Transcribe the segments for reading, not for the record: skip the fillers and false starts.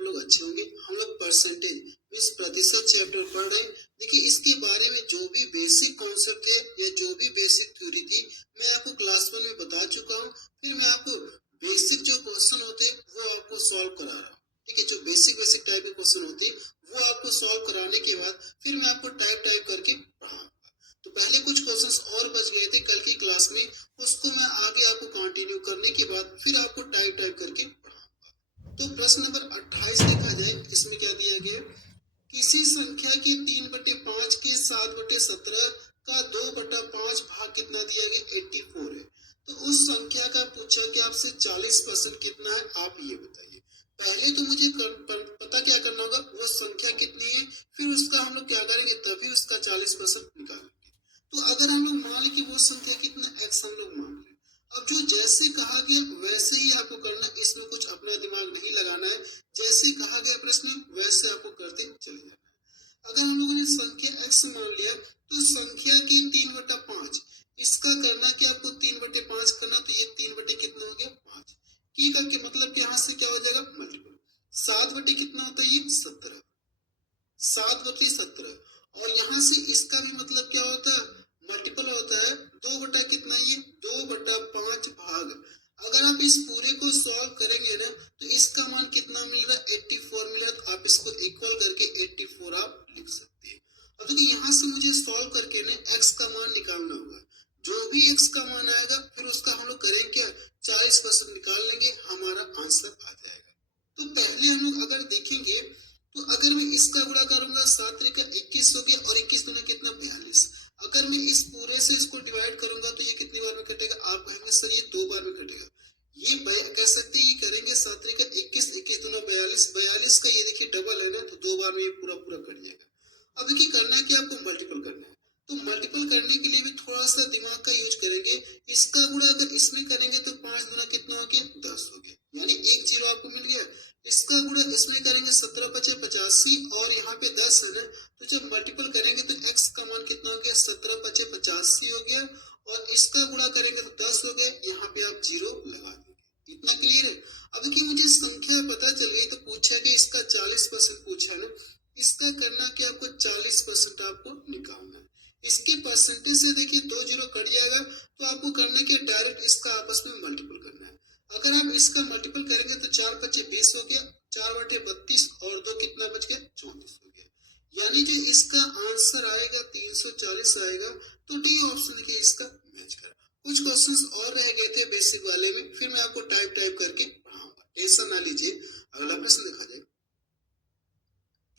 आप लोग अच्छे होंगे। हम लोग परसेंटेज मीन्स प्रतिशत चैप्टर पढ़ रहे हैं। देखिए इसके बारे में जो भी बेसिक कॉन्सेप्ट थे या जो भी बेसिक थ्योरी थी मैं आपको क्लास 1 में बता चुका हूँ। फिर मैं आपको बेसिक जो क्वेश्चन होते वो आपको सॉल्व करा रहा हूँ। ठीक है, जो बेसिक टाइप के क्वेश्चन होते वो आपको सॉल्व कराने के बाद फिर मैं आपको टाइप करके पढ़ाऊंगा। तो पहले कुछ क्वेश्चंस और बच गए थे कल की क्लास में, उसको मैं आगे आपको कंटिन्यू करने के बाद फिर आपको टाइप करके पढ़ाऊंगा। तो प्रश्न नंबर 28 देखा जाए, इसमें क्या दिया गया, किसी संख्या के 3/5 के 7/17 का 2/5 भाग कितना दिया गया, 84 है। तो उस संख्या का पूछा कि आपसे 40% कितना है, आप ये बताइए। पहले तो मुझे पता क्या करना होगा, वो संख्या कितनी है, फिर उसका हम लोग क्या करेंगे, तभी उसका 40% निकालेंगे। तो अगर हम लोग मान लें कि वो संख्या कितना x हम लोग मान लें, अब जो जैसे कहा गया वैसे ही आपको करना, इसमें कुछ अपना दिमाग नहीं लगाना है। जैसे कहा गया प्रश्न वैसे आपको करते चले जाना है। अगर हम लोगों ने संख्या x मान लिया तो संख्या के 3/5 इसका करना कि आपको 3/5 करना, तो ये 3 बटे कितना हो गया 5 की करके, मतलब कि यहाँ से क्या हो जाएगा मल्टीपल। 7 बटे कितना होता है ये 17, 7/17। और यहाँ से इसका भी मतलब क्या होता है मल्टीपल होता है, 2 बटा कितना, ये 2/5 भाग। अगर आप इस पूरे को सॉल्व करेंगे ना तो इसका मान कितना मिल रहा है 84 मिल रहा है। तो आप इसको इक्वल करके 84 आप लिख सकते हैं। अब देखिए यहाँ से मुझे सॉल्व करके ना x का मान निकालना होगा। जो भी x का मान आएगा फिर उसका हम लोग करेंगे क्या, 40% निकाल लेंगे, हमारा आंसर आ जाएगा। तो पहले हम लोग अगर देखेंगे तो अगर मैं इसका गुणा करूंगा 7 त्रिका 21 हो गया और 21 दूना कितना 42। अगर मैं इस पूरे से इसको डिवाइड करूंगा तो ये कितनी बार में कटेगा, आप कहेंगे सर ये 2 बार में कटेगा। ये कह सकते हैं, ये करेंगे 7 त्रिका 21, 21 दूना 42, 42 का ये देखिए डबल है ना, तो 2 बार में ये पूरा कट जाएगा। अब देखिए करना है कि आपको मल्टीपल करना है, तो मल्टीपल करने के लिए भी थोड़ा सा दिमाग का यूज करेंगे। इसका गुणा अगर इसमें करेंगे तो 5 दूना कितना हो गया 10 हो गया, यानी एक जीरो आपको मिल गया। इसका गुणा इसमें करेंगे 17×5 = 85 और यहाँ पे 10 है ना, तो जब मल्टीपल करेंगे तो x का मान कितना हो गया 17×5 = 85 हो गया और इसका गुणा करेंगे तो 10 हो गया। यहाँ पे आप जीरो लगा देंगे। इतना क्लियर है। अब देखिए मुझे संख्या पता चल गई, तो पूछा कि इसका 40% पूछा ना, इसका करना कि आपको 40% आपको निकालना है। इसके परसेंटेज से देखिए 2 जीरो कट जाएगा, तो आपको करना कि डायरेक्ट इसका आपस में मल्टीपल करना है। अगर आप इसका मल्टीपल करेंगे तो 4×5 = 20 हो गया, 4/32 और 2 कितना बच गया 34 हो गया, यानी जो इसका आंसर आएगा 340 आएगा। तो डी ऑप्शन देखिए इसका मैच करा। कुछ क्वेश्चंस और रह गए थे बेसिक वाले में, फिर मैं आपको टाइप करके पढ़ाऊंगा, टेंशन ना लीजिए। अगला प्रश्न देखा जाए,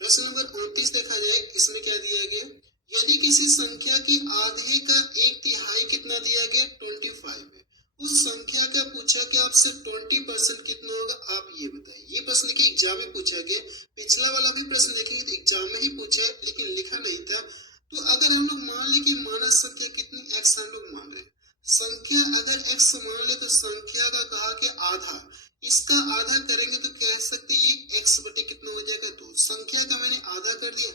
प्रश्न नंबर 29 देखा जाए, इसमें क्या दिया गया, यदि किसी संख्या की आधे का 1/3 कितना दिया गया 25 है, उस संख्या का पूछा कि आपसे 20% कितना होगा, आप ये बताइए। ये प्रश्न के एग्जाम में पूछा गया। पिछला वाला भी प्रश्न देखेंगे तो एग्जाम में ही पूछा है लेकिन लिखा नहीं था। तो अगर हम लोग मान ले कि मानव संख्या कितनी x हम लोग मान रहे हैं, संख्या अगर x मान ले तो संख्या का कहा कि आधा, इसका आधा करेंगे तो कह सकते ये x बटे कितना हो जाएगा 2। संख्या का मैंने आधा कर दिया,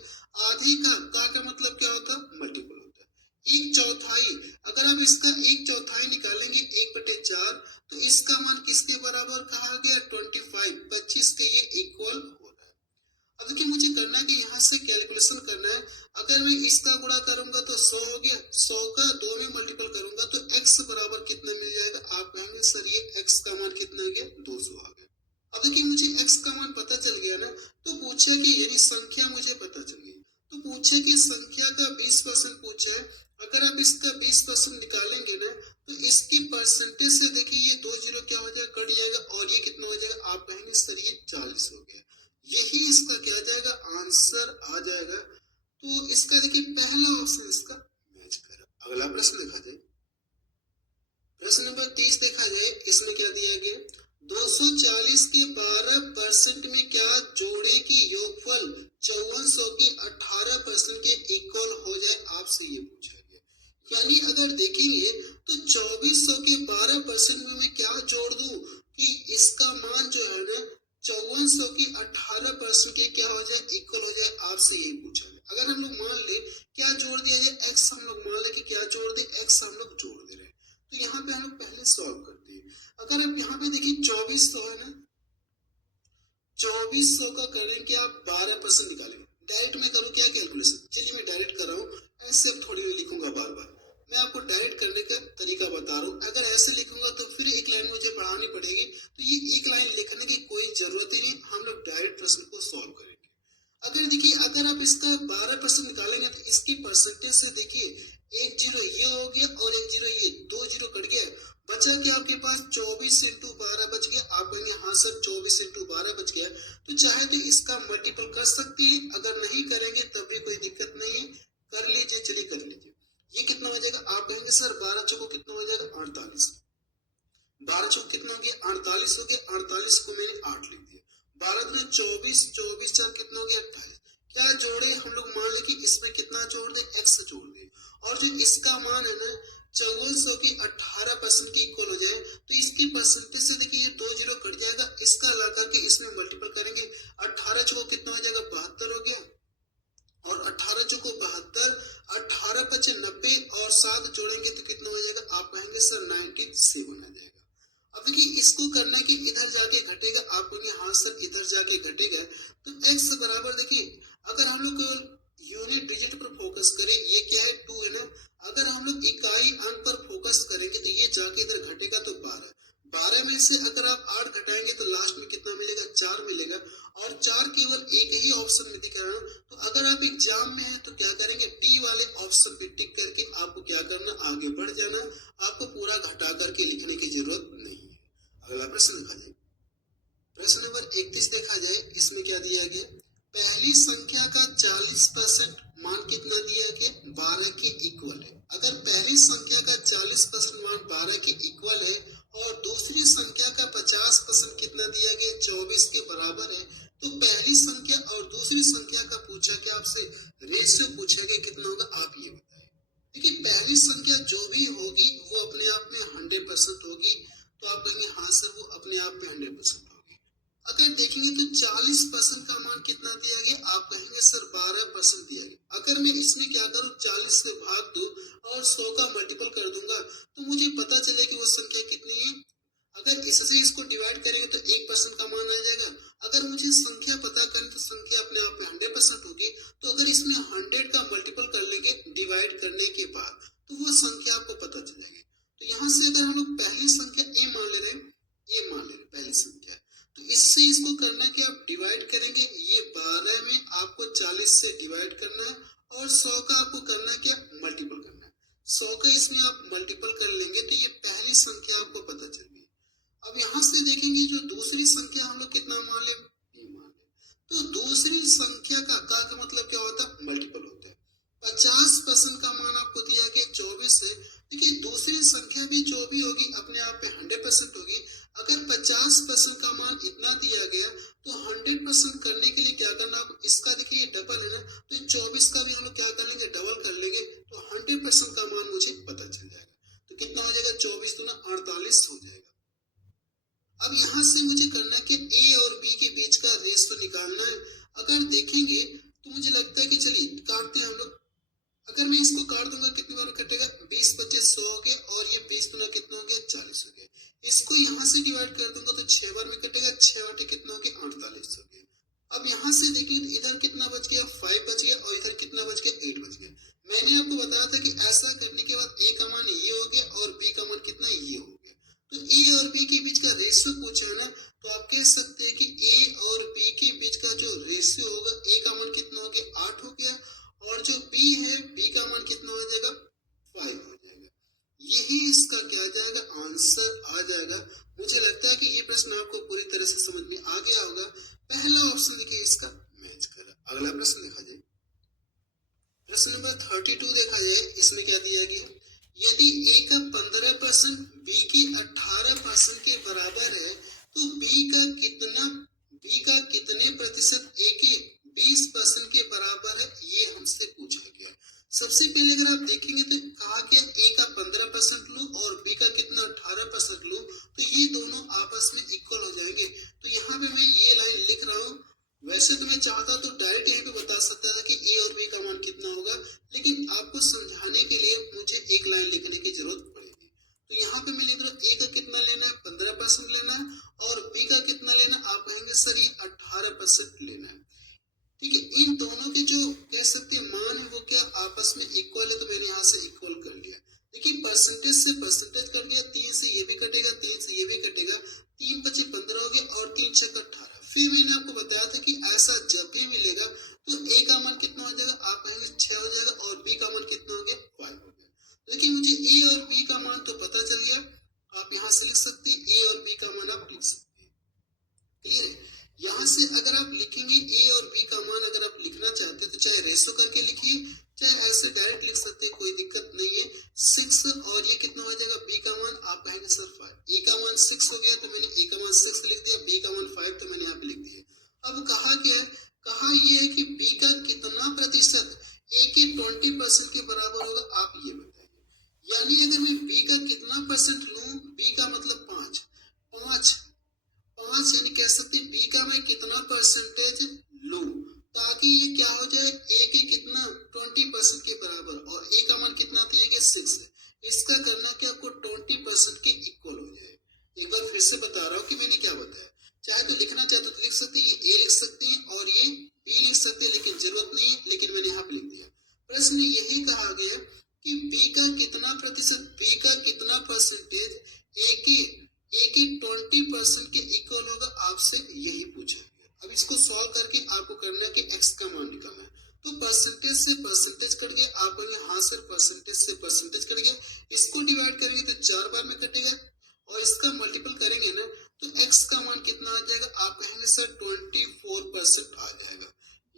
आधे का मतलब क्या होता है मल्टीपल होता है। 1/4, अगर आप इसका 1/4 निकालेंगे 1/4, तो इसका मान किसके बराबर कहा गया 25, 25 के ये इक्वल हो रहा है। अब देखिए मुझे करना है कि यहाँ से कैलकुलेशन करना है। अगर मैं इसका गुणा करूंगा तो 100 हो गया, 100 का 2 में मल्टीपल करूंगा तो x बराबर कितना मिल जाएगा, आप कहेंगे सर ये x का मान कितना हो गया 200 आ गया। अब देखिए मुझे x का मान पता चल गया ना, तो पूछा कि यानी संख्या मुझे पता चल गई, तो पूछे कि संख्या का 20% पूछा है। अगर आप इसका 20% निकालेंगे ना तो इसकी परसेंटेज से देखिए ये 2 जीरो क्या हो जाएगा कट जाएगा और ये कितना हो जाएगा, आप कहेंगे सर ये 40 हो गया। यही इसका क्या जाएगा आंसर आ जाएगा। तो इसका देखिए पहला ऑप्शन इसका मैच करा। अगला प्रश्न देखा जाए, प्रश्न नंबर 30 देखा जाए, इसमें क्या दिया गया, 240 के 12% में क्या जोड़े की योगफल 5400 की 18% के इक्वल हो जाए, आपसे ये पूछा गया। यानी अगर देखेंगे तो 2400 के 12% में मैं क्या जोड़ दूं कि इसका मान जो है ना 5400 की 18% के क्या हो जाए इक्वल हो जाए, आपसे यही पूछा गया। अगर हम लोग मान ले क्या जोड़ दिया जाए x, हम लोग मान ले कि क्या जोड़ दे x हम लोग जोड़ दे रहे हैं, तो यहाँ पे हम लोग पहले सॉल्व करते हैं। अगर आप यहाँ पे देखिए 2400 है ना, 2400 का करेंगे आप 12% निकालेंगे। डायरेक्ट मैं करूँ क्या कैलकुलेशन? चलिए मैं डायरेक्ट कर रहा हूँ, ऐसे अब थोड़ी नहीं लिखूंगा बार बार। मैं आपको डायरेक्ट करने का तरीका बता रहा हूँ। अगर ऐसे लिखूंगा तो फिर एक लाइन मुझे बढ़ानी पड़ेगी, तो ये एक लाइन लिखने की कोई जरूरत ही नहीं, हम लोग डायरेक्ट प्रश्न को सॉल्व करेंगे। अगर देखिए, अगर आप इसका 12% निकालेंगे तो इसकी परसेंटेज से देखिए, एक जीरो ये हो गया और एक जीरो ये, दो जीरो कट गया, बचा क्या आपके पास? 24 × 12 बच गया। आप कहेंगे हाँ सर 24 × 12 बच गया, तो चाहे तो इसका मल्टीपल कर सकते हैं, अगर नहीं करेंगे तब भी कोई दिक्कत नहीं है, कर लीजिए। चलिए कर लीजिए। ये कितना हो जाएगा? आप कहेंगे सर 12 चौको कितना हो जाएगा? 48। 12 चौक कितना हो गया? 48 हो गया। 48 को मैंने 8 लिख दिया। 12 दूनी 24, 24 4 कितना हो गया? 28। क्या जोड़े हम लोग? मान ले कि इसमें कितना जोड़ दे? x जोड़ दे, और जो इसका मान है ना 5400 की 18% की इक्वल हो जाए, तो इसकी परसेंटेज से देखिए ये दो जीरो कट जाएगा, इसका ला करके इसमें मल्टीपल करेंगे। 18 चौको कितना हो जाएगा? 72 हो गया, और 18 चौको 72, 18 पचे 90, और 7 जोड़ेंगे तो कितना हो जाएगा? आप कहेंगे सर 97 आ जाएगा। अब देखिए, इसको करना है कि इधर जाके घटेगा, आप कहेंगे हाँ सर इधर जाके घटेगा, तो x बराबर देखिए, अगर हम लोग केवल यूनिट डिजिट पर फोकस करें, ये क्या है? 2 है ना। अगर हम लोग इकाई अंक पर फोकस करेंगे तो ये जाके इधर घटेगा तो 12। 12 में से अगर आप 8 घटाएंगे तो लास्ट में कितना मिलेगा? 4 मिलेगा, और 4 केवल एक ही ऑप्शन में दिख रहा है। तो अगर आप एग्जाम में है तो क्या करेंगे? डी वाले ऑप्शन पे टिक करके आपको क्या करना? आगे बढ़ जाना। आपको पूरा घटा करके लिखने की जरूरत नहीं है। अगला प्रश्न देखा जाए। प्रश्न नंबर 31 देखा जाए, इसमें क्या दिया गया? पहली संख्या का 40% मान कितना दिया गया? 12 के इक्वल है। अगर पहली संख्या का 40% मान 12 के इक्वल है, और दूसरी संख्या का 50% कितना दिया गया? 24 के बराबर है, तो पहली संख्या और दूसरी संख्या का पूछा क्या आपसे? रेशियो पूछा गया, कितना होगा? आप ये बताएं। देखिए, पहली संख्या जो भी होगी वो अपने आप में 100% होगी, तो आप कहेंगे हाँ सर वो अपने आप में 100% होगी। अगर देखेंगे तो 40% का मान कितना दिया गया? आप कहेंगे सर 12% दिया गया। अगर मैं इसमें क्या करूं? 40 से भाग दूं और 100 का मल्टीपल कर दूंगा, तो मुझे पता चले कि वो संख्या कितनी है। अगर इससे इसको डिवाइड करेंगे तो 1% का मान आ जाएगा। अगर मुझे संख्या पता करनी तो संख्या अपने आप में 100% होगी, तो अगर इसमें 100 का मल्टीपल कर लेंगे डिवाइड करने के बाद, तो वो संख्या आपको पता चल जाएगी। तो यहाँ से अगर हम लोग पहली संख्या ए मान ले रहे हैं, ये मान ले रहे हैं पहली संख्या, तो इससे इसको करना कि आप डिवाइड करेंगे, ये 12 में आपको 40 से डिवाइड करना है, और 100 का आपको करना है क्या? मल्टीपल करना है। 100 का इसमें आप मल्टीपल कर लेंगे तो ये पहली संख्या आपको पता चल गई। अब यहाँ से देखेंगे जो दूसरी संख्या हम लोग कितना मान ले? बी मान ले। तो दूसरी संख्या का मतलब क्या होता है? मल्टीपल होता है। 50% का मान आपको दिया गया 24 से। देखिए, दूसरी संख्या भी जो भी होगी अपने आप में 100% होगी। अगर 50% का मान इतना दिया गया, तो 100% करने के लिए क्या करना? आप इसका देखिए डबल है ना, तो 24 का भी हम लोग क्या कर लेंगे? डबल कर लेंगे, तो 100% का मान मुझे पता चल जाएगा। तो कितना हो जाएगा? 24 दूना 48 हो जाएगा। अब यहाँ से मुझे करना है कि ए और बी के बीच का रेशियो निकालना है। अगर देखेंगे तो मुझे लगता है कि चलिए काटते हैं हम लोग। अगर मैं इसको काट दूंगा कितनी बार कटेगा? 20 25 100 हो गया, और ये 20 दूना कितना हो गया? 40 हो गया। इसको यहाँ से डिवाइड कर दूंगा तो 6 बार में कटेगा, 6 बटे कितना हो गया? 48 हो गया। अब यहाँ से देखिए इधर कितना बच गया? 5 बच गया, और इधर कितना बच गया? 8 बच गया। मैंने आपको बताया था कि ऐसा करने के बाद ए का मान ये हो गया, और बी का मान कितना? ये हो गया। तो ए और बी के बीच का रेशियो पूछा है ना, तो आप कह सकते हैं कि ए और बी के बीच का जो रेशियो होगा, ए का मान कितना हो गया? 8 हो गया, और जो बी है, बी का मान कितना हो जाएगा? 5 हो जाएगा। यही इसका क्या आ जाएगा? आंसर आ जाएगा। मुझे लगता है कि ये प्रश्न आपको पूरी तरह से समझ में आ गया होगा। पहला ऑप्शन देखिए इसका मैच करा। अगला प्रश्न देखा जाए। प्रश्न नंबर 32 देखा जाए, इसमें क्या दिया गया? यदि ए का 15% बी की 18% के बराबर है, तो बी का कितने प्रतिशत ए के 20% के बराबर है? ये हमसे पूछा गया। सबसे पहले अगर आप देखेंगे तो कहा गया ए का 15% लूं और बी का कितना? 18% लूं, तो ये दोनों आपस में इक्वल हो जाएंगे। तो यहाँ पे मैं ये लाइन लिख रहा हूँ। वैसे तो मैं चाहता तो डायरेक्ट यहीं पे बता सकता था कि ए और बी का मान कितना होगा, लेकिन आपको समझाने के लिए मुझे एक लाइन लिखने की जरूरत पड़ेगी। तो यहाँ पे मैं लिख रहा हूँ ए का कितना लेना है? 15% लेना है, और बी का कितना लेना? आप कहेंगे सर ये 18 15% लेना है। ठीक है, इन दोनों के जो कह सकते हैं मान है वो क्या आपस में इक्वल है, तो मैंने यहाँ से इक्वल कर लिया। देखिए परसेंटेज से परसेंटेज कट गया, 3 से ये भी कटेगा, 3 से ये भी कटेगा, 3 पचे 15 हो गया और 3 छक्का 18। फिर मैंने आपको बताया था कि ऐसा जब भी मिलेगा तो ए का मान कितना हो जाएगा, आप कहेंगे 6 हो जाएगा और बी का मान कितना हो गया, 5 हो गया। लेकिन मुझे ए और बी का मान तो पता चल गया, आप यहाँ से लिख सकते हैं ए और बी का मान आप लिख सकते हैं। क्लियर है? यहाँ से अगर आप लिखेंगे ए और बी का मान अगर आप लिखना चाहते हैं तो चाहे रेशो करके लिखिए, चाहे ऐसे डायरेक्ट लिख सकते हैं, कोई दिक्कत नहीं है। 6 और ये कितना हो जाएगा बी का मान, आप कहेंगे सर 5। ए का मान 6 हो गया तो मैंने ए का मान 6 लिख दिया, बी का मान 5 तो मैंने यहाँ पे लिख दिया। अब कहा क्या है, कहा ये है कि बी का कितना प्रतिशत ए के 20% के बराबर होगा, आप ये बताइए। यानी अगर मैं बी का कितना परसेंट लूं, बी का मतलब 5 यानी कह सकते बी का मैं कितना परसेंटेज लूं ताकि ये क्या हो जाए ए के कितना 20% के बराबर, और ए का मान कितना था ये 6 है। इसका करना कि आपको 20% के इक्वल हो जाए। एक बार फिर से बता रहा हूँ कि मैंने क्या बताया, चाहे तो लिखना चाहते तो लिख सकते हैं, ये ए लिख सकते हैं और ये बी लिख सकते हैं, लेकिन जरूरत नहीं है, लेकिन मैंने यहाँ पे लिख दिया। प्रश्न यही कहा गया कि बी का कितना प्रतिशत, बी का कितना परसेंटेज ए की 20% के इक्वल होगा, आपसे यही पूछा गया। अब इसको सॉल्व करके आपको करना है कि एक्स का मान निकालना है। तो परसेंटेज से परसेंटेज कट गया, आप कहेंगे हाँ सर परसेंटेज से परसेंटेज कट गया। इसको डिवाइड करेंगे तो 4 बार में कटेगा और इसका मल्टीपल करेंगे ना तो एक्स का मान कितना आ जाएगा, आप कहेंगे सर 24% आ जाएगा।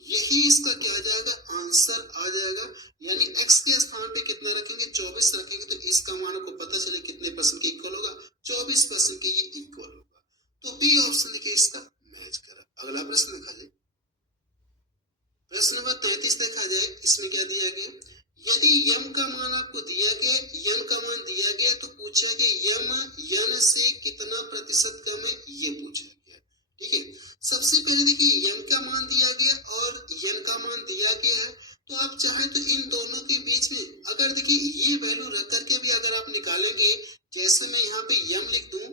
यही इसका क्या आ जाएगा, आंसर आ जाएगा। यानी x के स्थान पे कितना रखेंगे, 24 रखेंगे, तो इसका मान आपको पता चले कितने परसेंट के इक्वल होगा, 24% के ये इक्वल होगा। तो बी ऑप्शन देखिए इसका मैच करा। अगला प्रश्न देखा जाए, प्रश्न नंबर 33 देखा जाए। इसमें क्या दिया गया, यदि यम का मान आपको दिया गया, यन का मान दिया गया तो पूछा गया यम यन से कितना प्रतिशत कम है, ये पूछा गया। ठीक है, सबसे पहले देखिए यम का मान दिया गया और यन का मान दिया गया है, तो आप चाहे तो इन दोनों के बीच में अगर देखिए ये वैल्यू रख करके भी अगर आप निकालेंगे, जैसे मैं यहाँ पे यम लिख दूं,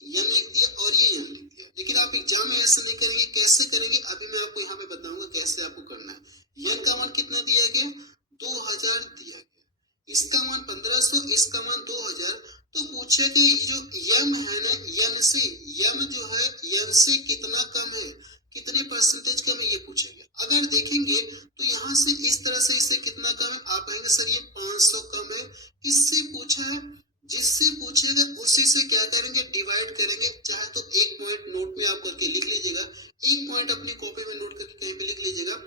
यम लिख दिया और ये यम लिख दिया, लेकिन आप एग्जाम में ऐसे नहीं करेंगे। कैसे करेंगे अभी मैं आपको यहाँ पे बताऊंगा कैसे आपको करना है। यन का मान कितना दिया गया, 2000 दिया गया, इसका मान 1500, इसका मान 2000। तो पूछा कि ये जो यम है ना, यन से यम जो है यन से कितना कम है, कितने परसेंटेज कम है, ये पूछा गया। अगर देखेंगे तो यहाँ से इस तरह से इससे कितना कम है, आप कहेंगे सर ये 500 कम है। किससे पूछा है, जिससे पूछेगा उसी से क्या करेंगे, डिवाइड करेंगे। चाहे तो एक पॉइंट नोट में आप करके लिख लीजिएगा, एक पॉइंट अपनी कॉपी में नोट करके कहीं पे लिख लीजिएगा।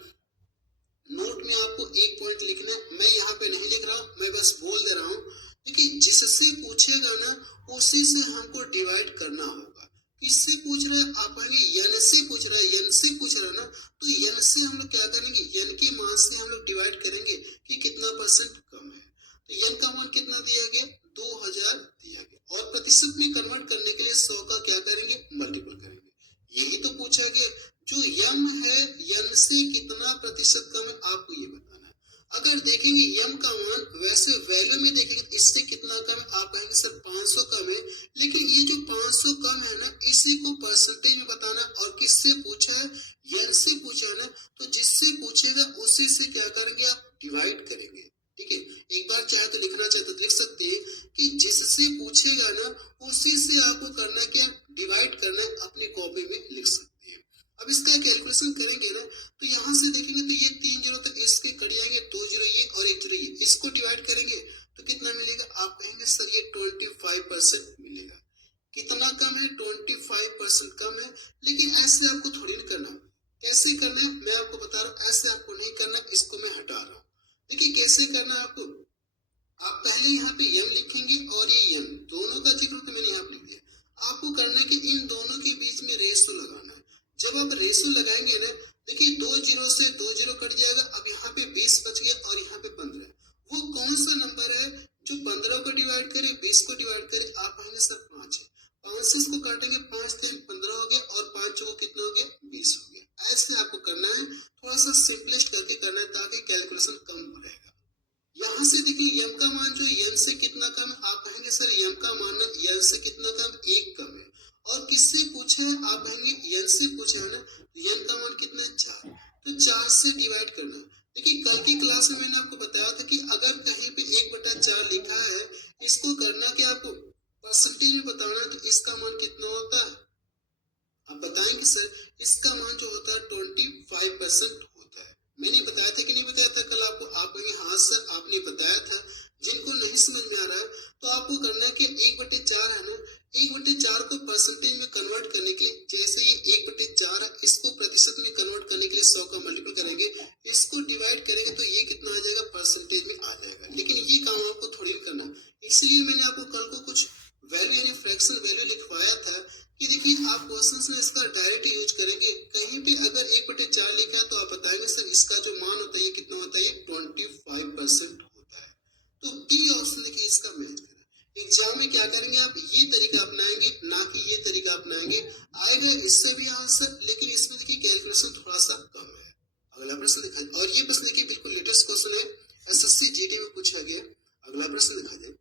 नोट में आपको एक पॉइंट लिखना है, मैं यहाँ पे नहीं लिख रहा हूँ, मैं बस बोल दे रहा हूँ। देखिए जिससे पूछेगा ना उसी से हमको डिवाइड करना होगा। किससे पूछ रहा है, आप कहेंगे यन से पूछ रहा है, यन से पूछ रहा है ना, तो यन से हम लोग क्या करेंगे, यन के मान से हम लोग डिवाइड करेंगे कि कितना परसेंट कम है। तो यन का मान कितना दिया गया, 2000 दिया गया, और प्रतिशत में कन्वर्ट करने के लिए 100 का क्या करेंगे, मल्टीपल करेंगे। यही तो पूछा गया, जो यम है यन से कितना प्रतिशत कम है, आपको ये बताना है। अगर देखेंगे यम का मान वैसे वैल्यू में देखेंगे तो इससे कितना कम है, आप कहेंगे सर 500 कम है, लेकिन ये जो 500 कम है ना इसी को परसेंटेज में बताना। और किससे पूछा है, यन से पूछा है ना, तो जिससे पूछेगा उसी से क्या करेंगे, आप डिवाइड करेंगे। ठीक है, एक बार चाहे तो लिखना चाहे तो लिख सकते हैं कि जिससे पूछेगा ना उसी से आपको करना है क्या, डिवाइड करना है, अपनी कॉपी में लिख सकते हैं। अब इसका कैलकुलेशन करेंगे ना तो यहाँ से देखेंगे तो ये 3 जीरो तो इसके कट जाएंगे, 2 जीरो ये और 1 जीरो ये, इसको डिवाइड करेंगे तो कितना मिलेगा, आप कहेंगे सर ये 25% मिलेगा। कितना कम है, 25% कम है। लेकिन ऐसे आपको थोड़ी नहीं करना, कैसे करना है मैं आपको बता रहा हूँ, ऐसे आपको नहीं करना, इसको मैं हटा रहा हूँ। देखिए कैसे करना है आपको, आप पहले यहाँ पे यम लिखेंगे और ये यम दोनों का जिक्र तो मैंने यहाँ पे लिख दिया। आपको करना है कि इन दोनों के बीच में रेशो लगाना है। जब आप रेशो लगाएंगे ना, देखिए 2 जीरो से 2 जीरो कट जाएगा, अब यहाँ पे 20 बच गया और यहाँ पे 15। वो कौन सा नंबर है जो 15 को डिवाइड करे, 20 को डिवाइड करे, आप कहेंगे सर 5 है। 5 से इसको काटेंगे, 5 दिन 15 हो गया और 5 को कितना हो गया, 20 हो गया। ऐसे आपको करना है, थोड़ा सा सिंपलेस्ट करके करना है ताकि कैलकुलेशन कम रहेगा। यहाँ से देखिए यम का मान जो यन से कितना कम है, आप कहेंगे सर यम का मान यन से कितना कम, 1 कम है। और किससे पूछा है, आप कहेंगे यन से पूछा है ना, कि सर इसका मान जो होता है 25% होता है। मैंने बताया था कि नहीं बताया था कल आपको? आप कहेंगे हाँ सर आपने बताया था। जिनको नहीं समझ में आ रहा है तो आपको करना है कि 1/4 है ना, 1/4 को परसेंटेज में कन्वर्ट करने के लिए, जैसे ये 1/4 है इसको प्रतिशत में कन्वर्ट करने के लिए 100 का मल्टीपल करेंगे, इसको डिवाइड करेंगे तो ये कितना आ जाएगा, परसेंटेज में आ जाएगा। लेकिन ये काम आपको थोड़ी करना, इसलिए मैंने आपको कल को कुछ वैल्यू यानी फ्रैक्शन वैल्यू लिखवाया था कि देखिए आप क्वेश्चन में इसका डायरेक्ट यूज करेंगे। कहीं भी अगर 1/4 लिखा है तो आप बताएंगे सर इसका जो मान होता है ये कितना होता है, ये 25% होता है। तो डी ऑप्शन देखिए इसका मैच करें। एग्जाम में क्या करेंगे आप, ये तरीका अपनाएंगे ना कि ये तरीका अपनाएंगे। आएगा इससे भी आंसर, लेकिन इसमें देखिए कैलकुलेशन थोड़ा सा कम है। अगला प्रश्न देखा, और ये प्रश्न देखिए बिल्कुल लेटेस्ट क्वेश्चन है, एसएससी जीडी में पूछा गया। अगला प्रश्न देखा जाए,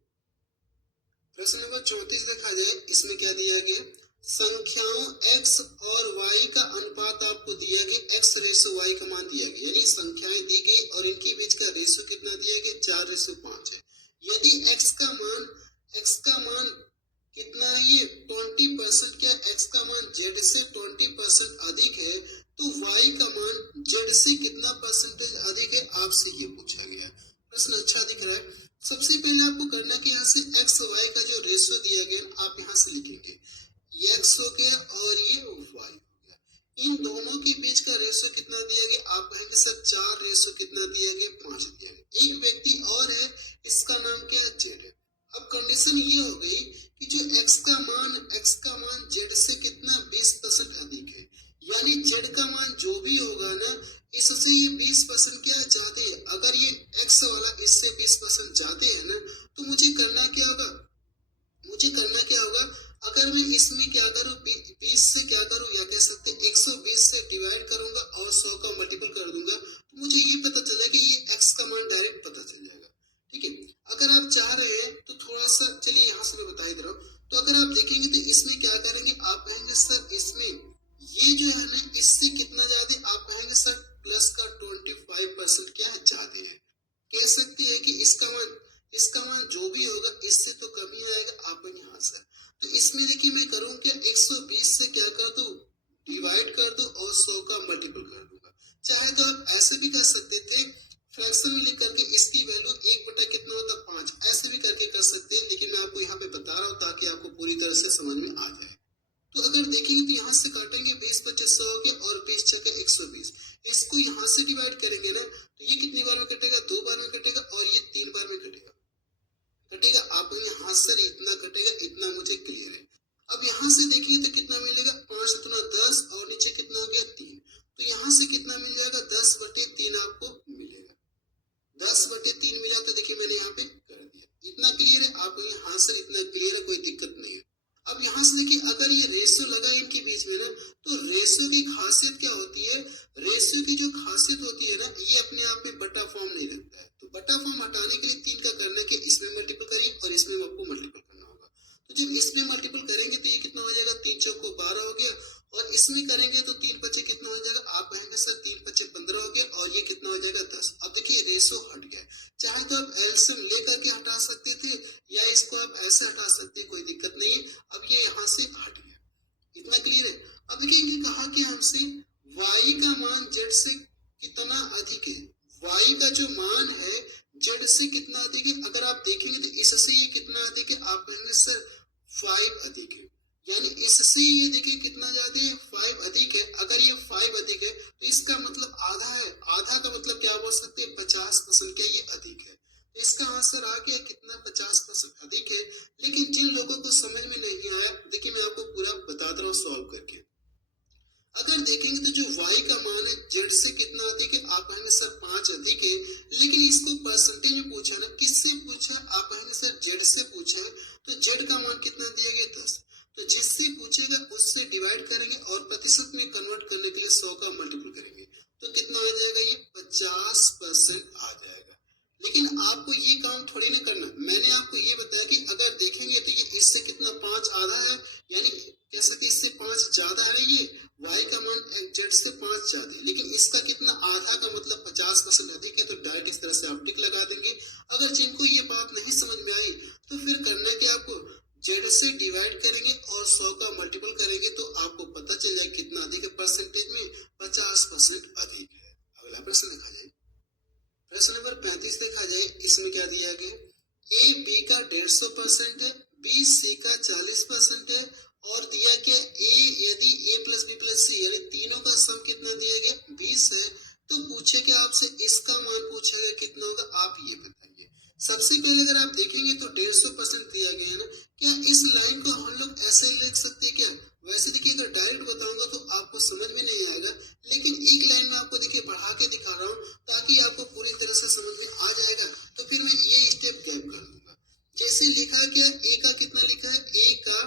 प्रश्न नंबर 34 देखा जाए। इसमें क्या दिया गया, संख्याओं x और y का अनुपात आपको दिया गया, x/y का मान दिया गया, यानी संख्याएं दी गई और इनके बीच का रेशियो कितना दिया गया, 4/5 है। यदि x का मान कितना है, ये 20%, क्या x का मान z से 20% अधिक है तो y का मान z से कितना परसेंटेज अधिक है, आपसे ये पूछा गया। प्रश्न अच्छा दिख रहा है। सबसे पहले आपको करना कि यहाँ से x y का जो रेशियो दिया गया आप यहाँ से लिखेंगे, ये x हो गया और ये y हो गया। इन दोनों के बीच का रेशियो कितना दिया गया, आप कहेंगे सर 4 रेशियो कितना दिया गया, 5 दिया गया। एक व्यक्ति और है, इसका नाम क्या है, z है। अब कंडीशन ये हो गई कि जो x का मान z से कितना 20% अधिक है, यानी z का मान जो भी होगा ना इससे ये 20% क्या ज्यादा है। अगर ये x वाला इससे 20% ज्यादा है ना तो मुझे करना क्या होगा, अगर मैं इसमें क्या करूं, 20 से क्या करूं, या कह सकते 120 से डिवाइड करूंगा और 100 का मल्टीपल कर दूंगा तो मुझे ये पता चला कि ये x का मान डायरेक्ट पता चल जाएगा। ठीक है, अगर आप चाह रहे हैं तो थोड़ा सा चलिए यहाँ से मैं बता ही दे रहा हूँ। तो अगर आप देखेंगे तो इसमें क्या करेंगे, आप कहेंगे सर इसमें ये जो है ना इससे कितना ज्यादा, आप कहेंगे सर प्लस का 25% क्या है, ज्यादा है। कह सकते हैं कि इसका मान जो भी होगा इससे तो कम ही आएगा। आप यहाँ सर तो इसमें देखिए मैं करूँ क्या, 120 से क्या कर दूं, डिवाइड कर दूं और 100 का मल्टीपल कर दूंगा। चाहे तो आप ऐसे भी कर सकते थे, फ्रैक्शन में लिख करके इसकी वैल्यू 1 कितना होता 5, ऐसे भी करके कर सकते हैं, लेकिन मैं आपको यहाँ पे बता रहा हूँ ताकि आपको पूरी तरह से समझ में आ जाए। तो अगर देखेंगे तो यहाँ से काटेंगे 20 × 100 हो गया और 20 × 120, इसको यहाँ से डिवाइड करेंगे ना तो ये कितनी बार में कटेगा, 2 बार में कटेगा और ये 3 बार में कटेगा। आप यहाँ सर इतना कटेगा, इतना मुझे क्लियर है। अब यहाँ से देखिए तो कितना मिलेगा, 5 × 10 और नीचे कितना हो गया 3, तो यहाँ से कितना मिल जाएगा, 10/3 आपको मिलेगा। 10/3 मिला तो देखिए मैंने यहाँ पे कर दिया। इतना क्लियर है, आप यहाँ सर इतना क्लियर है, कोई दिक्कत नहीं है। अब यहाँ से देखिए अगर ये रेशियो लगा इनके बीच में ना तो रेशियो की खासियत क्या होती है, रेशियो की जो खासियत होती है ना ये अपने आप में बटा फॉर्म नहीं रखता है। तो बटा फॉर्म हटाने के लिए 3 का करना है कि इसमें मल्टीपल करिए और इसमें आपको मल्टीपल करना होगा। तो जब इसमें मल्टीपल करेंगे तो ये कितना हो जाएगा, 3 चौको 12 हो गया, और इसमें करेंगे तो 3 × 5 कितना हो जाएगा, आप कहेंगे सर 3 × 5 15 हो गया और ये कितना हो जाएगा 10। अब देखिए रेशियो हट गया। चाहे तो आप एलसीएम लेकर के हटा सकते थे या इसको आप ऐसे हटा सकते, कोई दिक्कत नहीं है। अब ये यहाँ से हट गया, इतना क्लियर है। अब देखिए कहा कि हमसे y का मान z से कितना अधिक है, y का जो मान है z से कितना अधिक है। अगर आप देखेंगे तो इससे ये कितना अधिक है, आप कहेंगे सर 5 अधिक है, यानी इससे ये देखिए कितना ज्यादा है, 5 अधिक है। अगर ये 5 अधिक है तो इसका मतलब आधा है, आधा का मतलब क्या बोल सकते हैं, 50%, क्या ये अधिक है। तो इसका आंसर आ गया कितना, 50% अधिक है। लेकिन जिन लोगों को समझ में नहीं आया देखिए मैं आपको पूरा बताता रहा हूँ सॉल्व करके। अगर देखेंगे तो जो y का मान है z से कितना अधिक है, आप कहेंगे सर 5 अधिक है। लेकिन इसको परसेंटेज में पूछा ना, किससे पूछा, आप कहेंगे सर z से पूछा है, तो z का मान कितना दिया गया 10। तो जिससे पूछेगा उससे डिवाइड करेंगे और प्रतिशत में कन्वर्ट करने के लिए 100 का मल्टीपल करेंगे तो कितना आ जाएगा, ये 50% आ जाएगा। लेकिन आपको ये काम थोड़ी ना करना, मैंने आपको ये बताया कि अगर देखेंगे तो ये इससे कितना 5 आधा है, यानी कह सकते इससे 5 ज्यादा है। ये y का मान z से 5 ज्यादा है, लेकिन इसका कितना आधा का मतलब 50% अधिक है। तो डायरेक्ट इस तरह से आप टिक लगा देंगे। अगर जिनको ये बात नहीं समझ में आई तो फिर करना कि आपको z से डिवाइड करेंगे और 100 का मल्टीपल करेंगे तो आपको पता चल जाए कितना अधिक 30% है, बी सी का 40% है और दिया क्या ए, यदि ए प्लस बी प्लस सी यानी तीनों का सम कितना दिया गया 20 है, तो पूछे क्या आपसे इसका मान पूछा गया कितना होगा, आप ये बताइए। सबसे पहले अगर आप देखेंगे तो 150% दिया गया है ना, क्या इस लाइन को हम लोग ऐसे लिख सकते हैं क्या? वैसे देखिए अगर डायरेक्ट बताऊंगा तो आपको समझ में नहीं आएगा, लेकिन एक लाइन में आपको देखिए बढ़ा के दिखा रहा हूँ ताकि आपको पूरी तरह से समझ में आ जाएगा, तो फिर मैं ये स्टेप गैप कर दूंगा। जैसे लिखा है क्या, ए का कितना लिखा है, ए का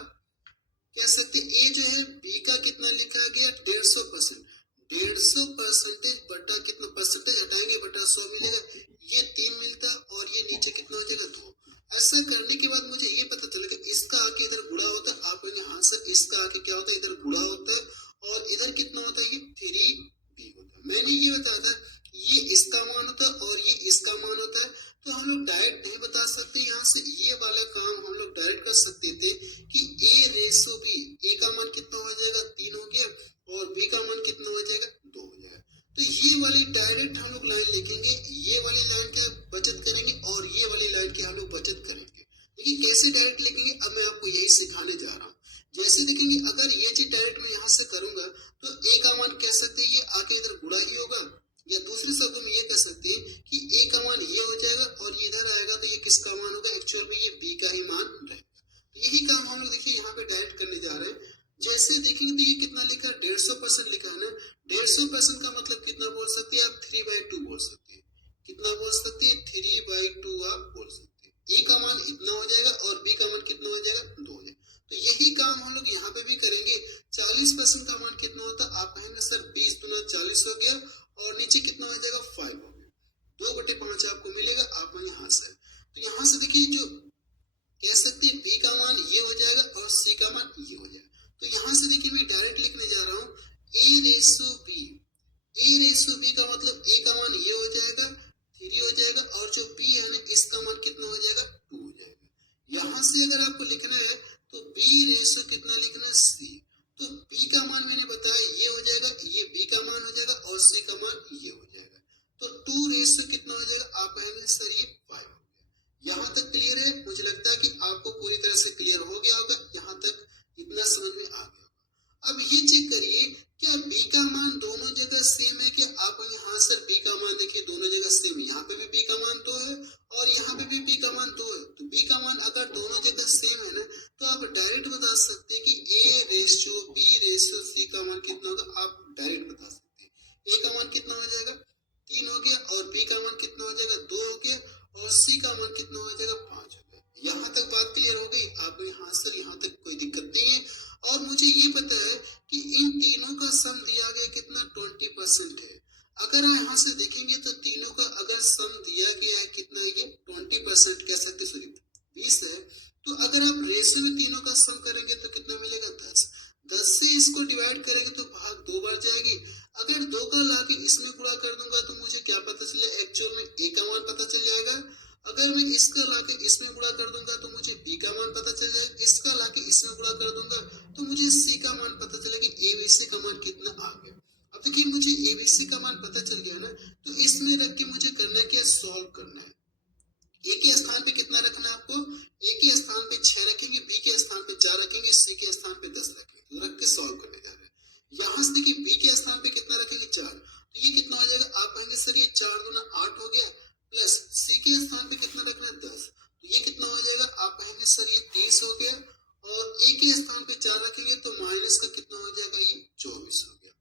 कह सकते ए जो है, बी का कितना लिखा गया 150%, 150% बटा कितना परसेंटेज हटाएंगे बटा 100 मिलेगा, ये 3 मिलता और ये नीचे कितना हो जाएगा 2। ऐसा करने के बाद मुझे ये पता चलेगा इसका आके इधर गुणा होता है, आप कहेंगे हाँ सर इसका आके क्या होता है, इधर गुणा होता है और इधर कितना होता है, ये 3b होता है। मैंने ये बताया था ये इसका मान होता है और ये इसका मान होता है, तो हम लोग डायरेक्ट नहीं बता सकते, यहाँ से ये वाला काम हम लोग डायरेक्ट कर सकते थे कि ए रेसो बी, ए का मान कितना हो जाएगा 3 हो गया और बी का मान कितना हो जाएगा 2 हो जाएगा। तो ये वाली डायरेक्ट हम लोग लाइन लिखेंगे, ये वाली लाइन का बचत करेंगे और ये वाली लाइन की हम लोग बचत करेंगे। देखिए कैसे डायरेक्ट लिखेंगे, अब मैं आपको यही सिखाने जा रहा हूँ। जैसे देखेंगे अगर ये चीज डायरेक्ट मैं यहाँ से करूंगा तो ए का मान कह सकते हैं ये आके इधर गुणा ही होगा, या दूसरे शब्दों में ये कह सकते हैं कि ए का मान ये हो जाएगा और ये इधर आएगा तो ये किसका मान होगा, एक्चुअल में ये बी का ही मान रहेगा। यही काम हम लोग देखिए यहाँ पे डायरेक्ट करने जा रहे हैं। जैसे देखेंगे तो ये कितना लिखा है 150% लिखा है ना, 150% का मतलब कितना बोल सकते हैं आप, 3/2 बोल सकते हैं। कितना बोल सकते हैं, 3/2 आप बोल सकते हैं। ए का मान इतना हो जाएगा और बी का मान कितना हो जाएगा 2 हो जाएगा। तो यही काम हम लोग यहाँ पे भी करेंगे। 40% का मान कितना होता है, आप कहेंगे सर 20 दूना 40 हो गया और नीचे कितना हो जाएगा 5 हो गया, 2/5 आपको मिलेगा, आप यहाँ से। तो यहाँ से देखिए जो कह सकते हैं बी का मान ये हो जाएगा और सी का मान ये हो जाएगा। तो यहाँ से देखिए मैं डायरेक्ट लिखने जा रहा हूँ ए रेसो बी, ए रेसो बी का मतलब ए का मान ये हो जाएगा 3 हो जाएगा और जो बी है ना इसका मान कितना हो जाएगा 2 हो जाएगा। यहाँ से अगर आपको लिखना है तो बी रेसो कितना लिखना है सी, तो बी का मान मैंने बताया ये हो जाएगा, ये बी का मान हो जाएगा और सी का मान ये हो जाएगा। तो 2 रेसो कितना हो जाएगा, आप कहेंगे सर ये 5 हो गया। यहाँ तक क्लियर है? मुझे लगता है कि आपको पूरी तरह से क्लियर हो गया होगा, यहाँ तक इतना समझ में आ गया होगा। अब ये चेक करिए क्या बी का मान दोनों जगह सेम है क्या, आप यहाँ सर बी का मान देखिए दोनों जगह सेम है, यहाँ पे भी बी का मान 2 है और यहाँ पे भी बी का मान 2 है। तो बी का मान अगर दोनों जगह सेम है ना तो आप डायरेक्ट बता सकते हैं कि ए रेशो बी रेशो सी का मान कितना होगा, आप डायरेक्ट बता सकते हैं। ए का मान कितना हो जाएगा 3 हो गया और बी का मान कितना हो जाएगा 2 हो गया और सी का मान कितना हो जाएगा 5 हो गया। यहाँ तक बात क्लियर हो गई आपको, यहाँ सर यहाँ तक कोई दिक्कत नहीं है। और मुझे ये पता है कि इन तीनों का सम दिया गया कितना 20% है। अगर यहाँ से देखेंगे तो तीनों का अगर सम दिया गया है कितना, ये 20% कह सकते, सॉरी 20 है, तो अगर आप रेशो में तीनों का सम करेंगे तो कितना मिलेगा 10। 10 से इसको डिवाइड करेंगे तो भाग 2 बढ़ जाएगी। अगर 2 का लाके इसमें गुणा कर दूंगा तो मुझे क्या पता चले, एक्चुअल में ए का मान पता चल जाएगा। अगर मैं इसका लाके इसमें गुणा कर दूंगा तो मुझे बी का मान पता चल जाएगा, इसका लाके इसमें गुणा कर दूंगा तो मुझे सी का मान पता चलेगा, एबीसी का मान कितना आ गया। अब देखिए मुझे एबीसी का मान पता चल गया ना, तो इसमें रख के मुझे करना क्या, सॉल्व करना है। ए के स्थान पे कितना रखना है आपको, ए के स्थान पे 6 रखेंगे, बी के स्थान पे 4 रखेंगे, सी के स्थान पे 10 रखेंगे, तो रख के सॉल्व करने जा रहे हैं। यहाँ से देखिए बी के स्थान पे कितना रखेंगे 4, तो ये कितना हो जाएगा, आप कहेंगे सर ये 4 दूना 8 हो गया, प्लस सी के स्थान पे कितना रखना है 10, तो ये कितना हो जाएगा, आप कहेंगे सर ये 30 हो गया और ए के स्थान पे 4 रखेंगे तो माइनस का कितना हो जाएगा, ये 24 हो गया।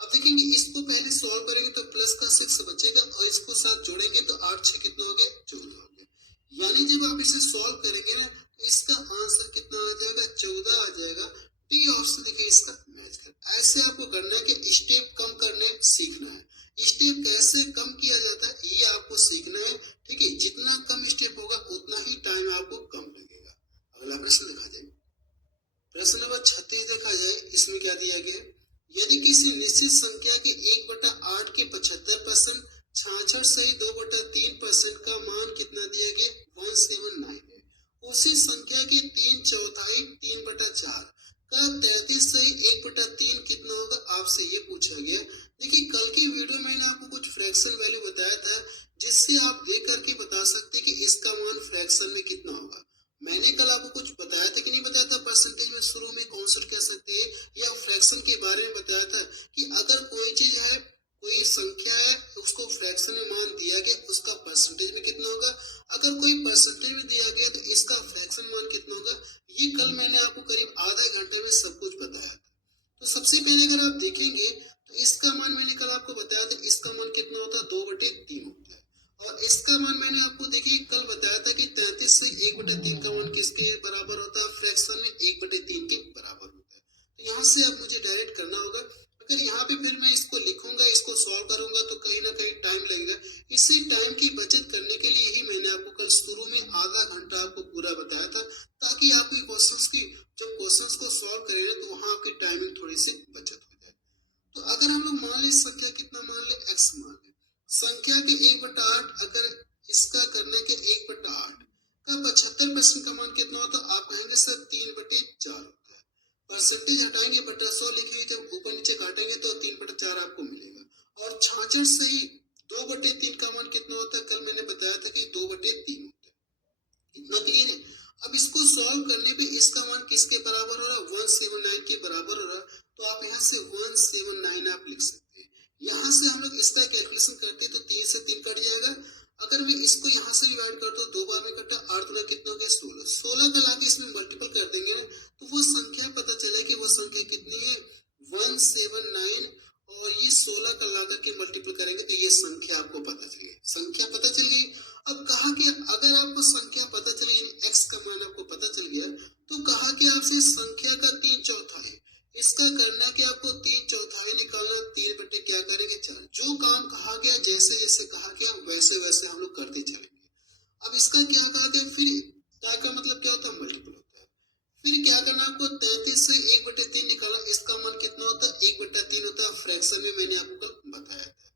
अब देखेंगे इसको पहले सॉल्व करेंगे तो प्लस का 6 बचेगा और इसको साथ जोड़ेंगे तो 8 6 कितना हो गया 14 हो गया। यानी जब आप इसे सॉल्व करेंगे ना तो इसका आंसर कितना आ जाएगा 14 आ जाएगा। डी ऑप्शन देखिए इसका मैच कर। ऐसे आपको करना है कि स्टेप कम करने सीखना है, स्टेप कैसे कम किया जाता है ये आपको सीखना है, ठीक है। जितना कम स्टेप होगा उतना ही टाइम आपको कम लगेगा। अगला प्रश्न देखा जाए, प्रश्न नंबर 36 देखा जाए, इसमें क्या दिया गया, यदि किसी निश्चित संख्या के 1/8 के 75%, 66 सही 2/3% का मान कितना दिया गया 179 है, उसी संख्या के 3/4 3/4 का 33 सही 1/3 कितना होगा, आपसे ये पूछा गया। देखिए कल की वीडियो में मैंने आपको कुछ फ्रैक्शन वैल्यू बताया था जिससे आप देख करके बता सकते कि इसका मान फ्रैक्शन में कितना होगा। मैंने कल इसका मान मैंने कल आपको बताया था, इसका मान कितना होता है, 2/3 होता है। और इसका मान मैंने आपको देखिए कल बताया था कि 33 से 1/3 का मान किसके बराबर होता है, फ्रैक्शन में 1/3 के बराबर होता है। तो यहाँ से अब मुझे डायरेक्ट करना होगा। अगर यहाँ पे फिर मैं इसको लिखूंगा, इसको सॉल्व करूंगा तो कहीं ना कहीं टाइम लगेगा। इसी टाइम की बचत करने के लिए ही मैंने आपको कल शुरू में आधा घंटा आपको पूरा बताया था, ताकि आपकी क्वेश्चंस की जब क्वेश्चंस को सॉल्व करेंगे तो वहां आपकी टाइमिंग थोड़ी सी बचत हो जाए। तो अगर हम लोग मान ले संख्या कितना मान ले, x मान ले, संख्या के 1/8 अगर इसका करने के 1/8 का 75% का मान कितना होता है, आप कहेंगे सर 3/4 होता है। परसेंटेज हटाएंगे, बटा 100 लिखेंगे, जब ऊपर नीचे काटेंगे तो 3/4 आपको मिलेगा। और 66 से ही 2/3 का मान कितना होता है, कल मैंने बताया था कि 2/3 होता है। इतना क्लियर है। अब इसको सॉल्व करने पे इसका मान किसके बराबर हो रहा है, 179 के बराबर हो रहा है। तो आप यहाँ से 179 आप लिख सकते हैं। यहाँ से हम लोग इसका कैलकुलेशन करते हैं तो 3 से 3 कट जाएगा। अगर मैं इसको यहाँ से डिवाइड करता हूँ, 2 बार में कटा, 8 गुना कितना हो गया, 16। 16 का लाके इसमें मल्टीपल कर देंगे ना, तो वो संख्या पता चले कि वो संख्या कितनी है, 179। और ये 16 का ला करके मल्टीपल करेंगे तो ये संख्या आपको पता चल गई, संख्या पता चल गई। अब कहा कि अगर आपको संख्या पता चली, एक्स का मान आपको पता चल गया, तो कहा कि आपसे संख्या का 3/4 इसका करना कि आपको 3/4 निकालना, 3 बटे क्या करेंगे 4। जो काम कहा गया, जैसे जैसे कहा गया वैसे वैसे हम लोग करते चलेंगे। अब इसका क्या कहा गया, फिर क्या का मतलब क्या होता है, मल्टीपल होता है। फिर क्या करना आपको, 33 से 1/3 निकालना, इसका मान कितना होता है, 1/3 होता है। फ्रैक्शन में मैंने आपको कल बताया था।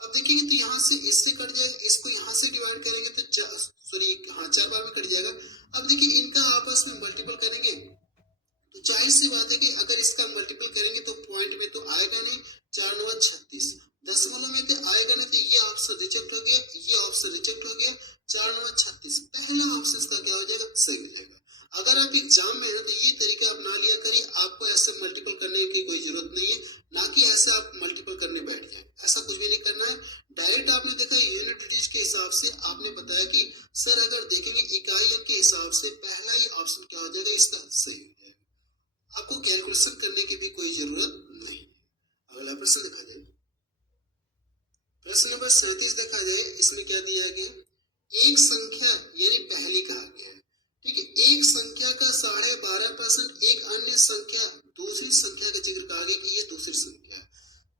अब देखिए तो यहाँ से इससे कट जाएगा, इसको यहाँ से डिवाइड करेंगे तो 4 बार में कट जाएगा। अब देखिए इनका आपस में मल्टीपल करेंगे तो जाहिर सी बात है कि अगर इसका मल्टीपल करेंगे तो पॉइंट में तो आएगा नहीं, 4 9 36, दशमलव में तो आएगा नहीं, तो ये ऑप्शन रिजेक्ट हो गया, ये ऑप्शन रिजेक्ट हो गया। 4 9 36 पहला ऑप्शन इसका क्या हो जाएगा, सही हो जाएगा। अगर आप एग्जाम में है तो ये तरीका अपना लिया करिए, आपको ऐसे मल्टीपल करने की कोई जरूरत नहीं है, ना कि ऐसे आप मल्टीपल करने बैठ जाए, ऐसा कुछ भी नहीं करना है। डायरेक्ट आपने देखा यूनिट डिजिट के हिसाब से आपने बताया कि सर अगर देखेंगे इकाई अंक के हिसाब से पहला ही ऑप्शन क्या हो जाएगा, इसका सही हो जाएगा। आपको कैलकुलेशन करने की भी कोई जरूरत नहीं। अगला प्रश्न देखा जाए, प्रश्न नंबर 37 देखा जाए। इसमें क्या दिया गया, एक संख्या यानी पहली कहा गया है, ठीक है, एक संख्या का 12.5% एक अन्य संख्या दूसरी संख्या का जिक्र कहा गया कि ये दूसरी संख्या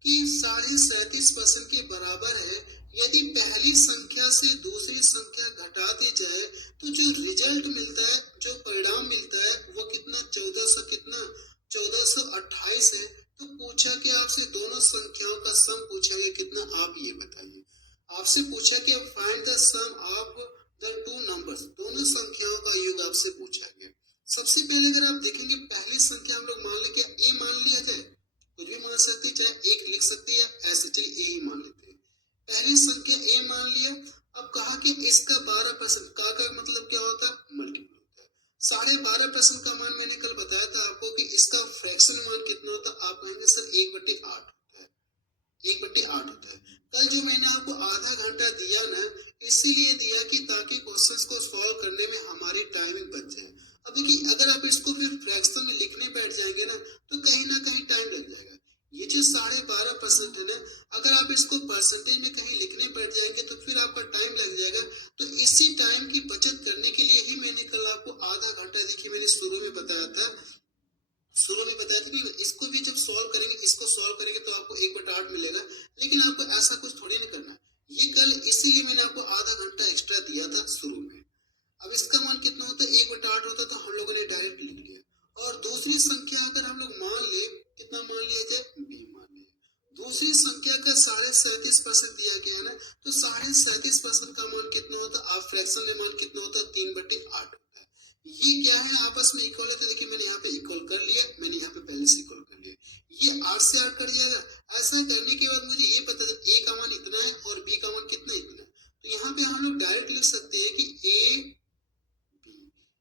कि 37.5% के बराबर है। यदि पहली संख्या से दूसरी संख्या घटा दी जाए तो जो रिजल्ट मिलता है, जो परिणाम मिलता है वो कितना, 1428 है। तो पूछा कि आपसे दोनों संख्याओं का सम पूछा गया कितना, आप ये बताइए। आपसे पूछा कि find the sum of the two numbers, दोनों संख्याओं का योग आपसे पूछा गया। सबसे पहले अगर आप देखेंगे पहली संख्या हम लोग मान ले, क्या ए मान लिया जाए, कुछ भी मान सकते हैं, चाहे एक लिख सकते हैं या ऐसे, चलिए ए ही मान लेते हैं। पहली संख्या ए मान लिया। अब कहा कि इसका 12% का मतलब क्या होता है, मल्टीपल होता है। 12.5% का मान मैंने कल बताया था आपको कि इसका फ्रैक्शन मान कितना होता है, आप कहेंगे सर 1/8 होता है, 1/8 होता है। कल जो मैंने आपको आधा घंटा दिया ना, इसीलिए दिया कि ताकि क्वेश्चंस को सॉल्व करने में हमारी टाइमिंग बच जाए। अब देखिए अगर आप इसको फिर फ्रैक्शन में लिखने बैठ जाएंगे ना तो कहीं ना कहीं टाइम लग जाएगा। ये जो 12.5% है ना, अगर आप इसको परसेंटेज में कहीं लिखने बैठ जाएंगे तो फिर आपका टाइम लग जाएगा। तो इसी टाइम की बचत करने के लिए ही मैंने कल आपको आधा घंटा, देखिए मैंने शुरू में बताया था कि इसको भी जब सॉल्व करेंगे, इसको सॉल्व करेंगे तो आपको 1/8 मिलेगा। लेकिन आपको ऐसा कुछ थोड़ी नहीं करना, ये कल इसीलिए मैंने आपको आधा घंटा एक्स्ट्रा दिया था शुरू में। अब इसका मान कितना होता है, 1/8 होता, तो हम लोगों ने डायरेक्ट लिख लिया। और दूसरी संख्या अगर हम लोग मान ले, कितना मान लिया जाए, बी मान लिया। दूसरी संख्या का 37.5% दिया गया है ना, तो 37.5% का मान कितना होता, आप फ्रैक्शन में मान कितना होता, 3/8 होता है। ये क्या है, आपस में इक्वल है, तो देखिए मैंने यहाँ पे इक्वल कर लिया, मैंने यहाँ पे पहले से इक्वल कर लिया। ये 8 से 8 कट जाएगा। ऐसा करने के बाद मुझे ये पता चल ए का मान इतना है और बी का मान कितना, इतना। तो यहाँ पे हम लोग डायरेक्ट लिख सकते हैं कि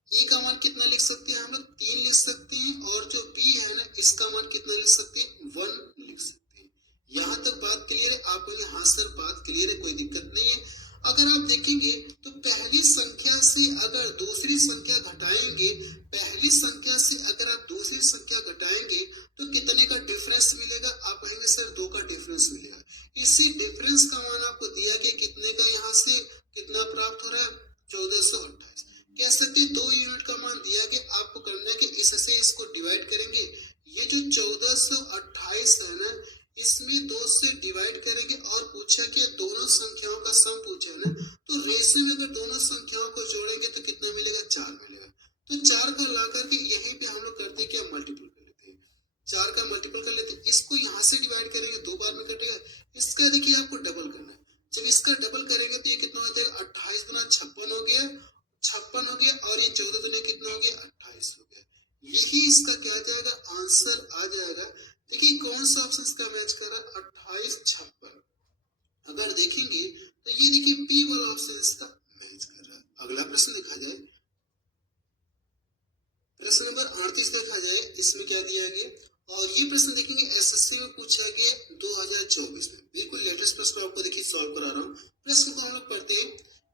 ए का मान कितना लिख सकते हैं, हम लोग 3 लिख सकते हैं, और जो बी है ना इसका मान कितना लिख सकते हैं, 1 लिख सकते हैं। यहाँ तक बात क्लियर है, आप कहेंगे हाँ सर बात क्लियर है, कोई दिक्कत नहीं है। अगर आप देखेंगे तो पहली संख्या से अगर दूसरी संख्या घटाएंगे, पहली संख्या से अगर आप दूसरी संख्या घटाएंगे तो कितने का डिफरेंस मिलेगा, आप कहेंगे सर 2 का डिवाइड करेंगे और पूछा कि दोनों संख्याओं का सम पूछा है ना, तो रेशियो में अगर दोनों संख्याओं को जोड़ेंगे तो कितना मिलेगा, 4 मिलेगा। तो 4 का ला करके यहीं पे हम लोग करते हैं क्या, मल्टीपल कर लेते हैं, 4 का मल्टीपल कर लेते हैं। इसको यहाँ से डिवाइड करेंगे, 2 बार में कटेगा। इसका देखिए आपको डबल करना है, जब इसका डबल करेंगे तो ये कितना हो जाएगा, 28 गुना 56 हो गया, 56 हो गया, और ये 14 दुना कितना हो गया, 28 हो गया। यही इसका क्या आ जाएगा, आंसर आ जाएगा। देखिए कौन सा ऑप्शन इसका मैच कर रहा है, 28 56। अगर देखेंगे तो ये देखिए बी वाला ऑप्शन इसका मैच कर रहा है। अगला प्रश्न देखा जाए, प्रश्न नंबर 38 देखा जाए, इसमें क्या दिया गया, और ये प्रश्न देखेंगे एसएससी में पूछा गया 2024 में, बिल्कुल लेटेस्ट प्रश्न आपको देखिए सॉल्व करा रहा हूँ। प्रश्न को हम लोग पढ़ते हैं,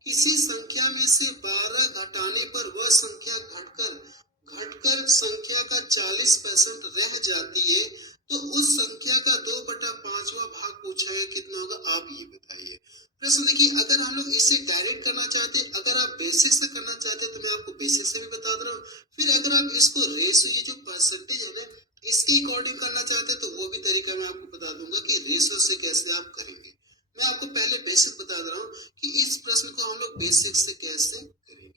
किसी संख्या में से 12 घटाने पर वह संख्या घटकर संख्या का 40% रह जाती है, तो उस संख्या का 2/5वां भाग पूछा है, कितना होगा, आप ये बताइए। प्रश्न देखिए, अगर हम लोग इसे डायरेक्ट करना चाहते हैं, अगर आप बेसिक से करना चाहते हैं तो मैं आपको बेसिक से भी बता दे रहा हूँ। फिर अगर आप इसको रेशो, ये जो परसेंटेज है ना, इसके अकॉर्डिंग करना चाहते हैं तो वो भी तरीका मैं आपको बता दूंगा कि रेशो से कैसे आप करेंगे। मैं आपको पहले बेसिक बता दे रहा हूँ कि इस प्रश्न को हम लोग बेसिक से कैसे करेंगे।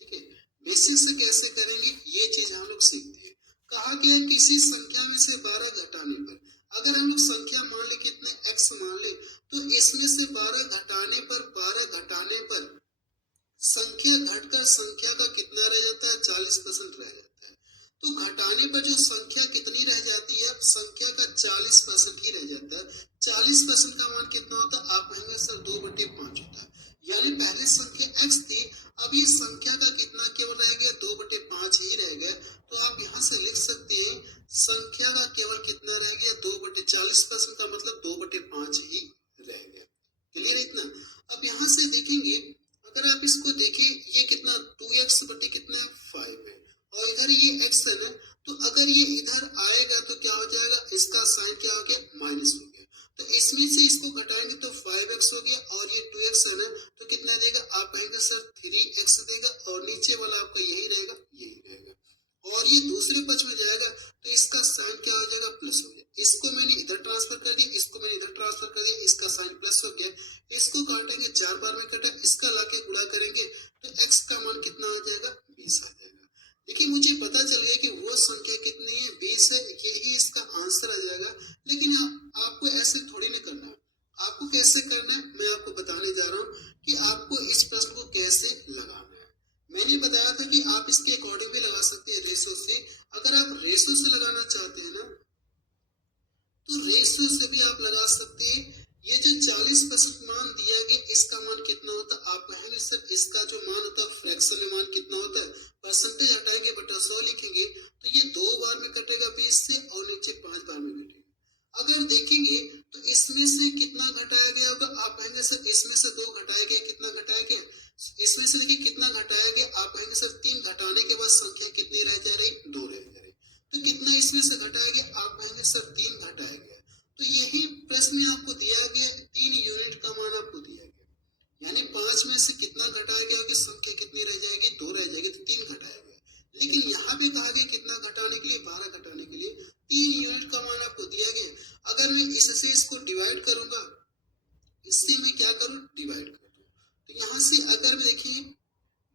ठीक है, बेसिक से कैसे करेंगे ये चीज हम लोग सीखते हैं। कहा गया है किसी संख्या में से 12 घटाने पर, अगर हम लोग संख्या मान ले कितने x मान ले, तो इसमें से 12 घटाने पर संख्या घटकर संख्या का कितना रह जाता है, 40% रह जाता है। तो घटाने पर जो संख्या कितनी रह जाती है, संख्या का 40% ही रह जाता है। 40% का मान कितना होता है, आप कहेंगे सर 2/5 होता है। यानी पहले संख्या x थी, अब ये संख्या का कितना केवल रह गया, 2/5 ही रह गया। तो आप यहाँ से लिख सकते हैं संख्या का केवल कितना रह गया, 2/40% का मतलब 2/5 ही रह गया। क्लियर इतना। अब यहाँ से देखेंगे, अगर आप इसको देखिए, ये कितना 2x बटे कितना 5 है, और इधर ये x है ना, तो अगर ये इधर आएगा तो क्या हो जाएगा, इसका साइन क्या हो गया, माइनस हो गया। तो इसमें से इसको घटाएंगे तो 5x हो गया, और ये 2x है ना, तो कितना देगा, आप कहेंगे सर 3x देगा, और नीचे वाला आपका यही रहेगा, यही रहेगा। और ये दूसरे पक्ष में जाएगा तो इसका साइन क्या हो जाएगा, प्लस हो गया। इसको मैंने इधर ट्रांसफर कर दिया, इसको मैंने इधर ट्रांसफर कर दिया, इसका साइन प्लस हो गया। इसको काटेंगे, 4 बार में कटा, इसका लाके गुणा करेंगे तो x का मान कितना आ जाएगा, 20 आ जाएगा। देखिए मुझे पता चल गया कि वो संख्या कितनी है, 20 है, यही इसका आंसर आ जाएगा। लेकिन आपको ऐसे थोड़ी ना करना है। आपको कैसे करना है मैं आपको बताने जा रहा हूँ कि आपको इस प्रश्न को कैसे लगाना है। मैंने बताया था कि आप इसके अकॉर्डिंग भी लगा सकते हैं, रेशो से। अगर आप रेशो से लगाना चाहते हैं ना, तो रेशो से भी आप लगा सकते हैं। ये जो 40% मान दिया गया, इसका मान कितना होता है, आप कहेंगे सर इसका जो मान होता है फ्रैक्शन में मान कितना होता है, परसेंटेज हटाएंगे बटा 100 लिखेंगे तो ये 2 बार में कटेगा 20 से, और नीचे 5 बार में कटेगा। अगर देखेंगे तो इसमें से कितना घटाया गया होगा, आप कहेंगे सर इसमें से 2 घटाया गया, कितना घटाया गया, इसमें से देखिए कितना घटाया गया, आप कहेंगे सर 3 घटाने के बाद संख्या कितनी रह जा रही, 2 रह जा रही। तो कितना इसमें से घटाया गया, आप कहेंगे सर 3 घटाया गया। तो यही प्रश्न में आपको दिया गया, 3 यूनिट का मान आपको दिया गया, यानी 5 में से कितना घटाया गया कि संख्या कितनी रह जाएगी, 2 रह जाएगी, तो 3 घटाया गया। लेकिन यहाँ पे कहा गया कितना घटाने के लिए, 12 घटाने के लिए 3 यूनिट का मान आपको दिया गया। अगर मैं इससे इसको डिवाइड करूंगा, इससे मैं क्या करूं, डिवाइड कर दूं, तो यहाँ से अगर मैं देखिए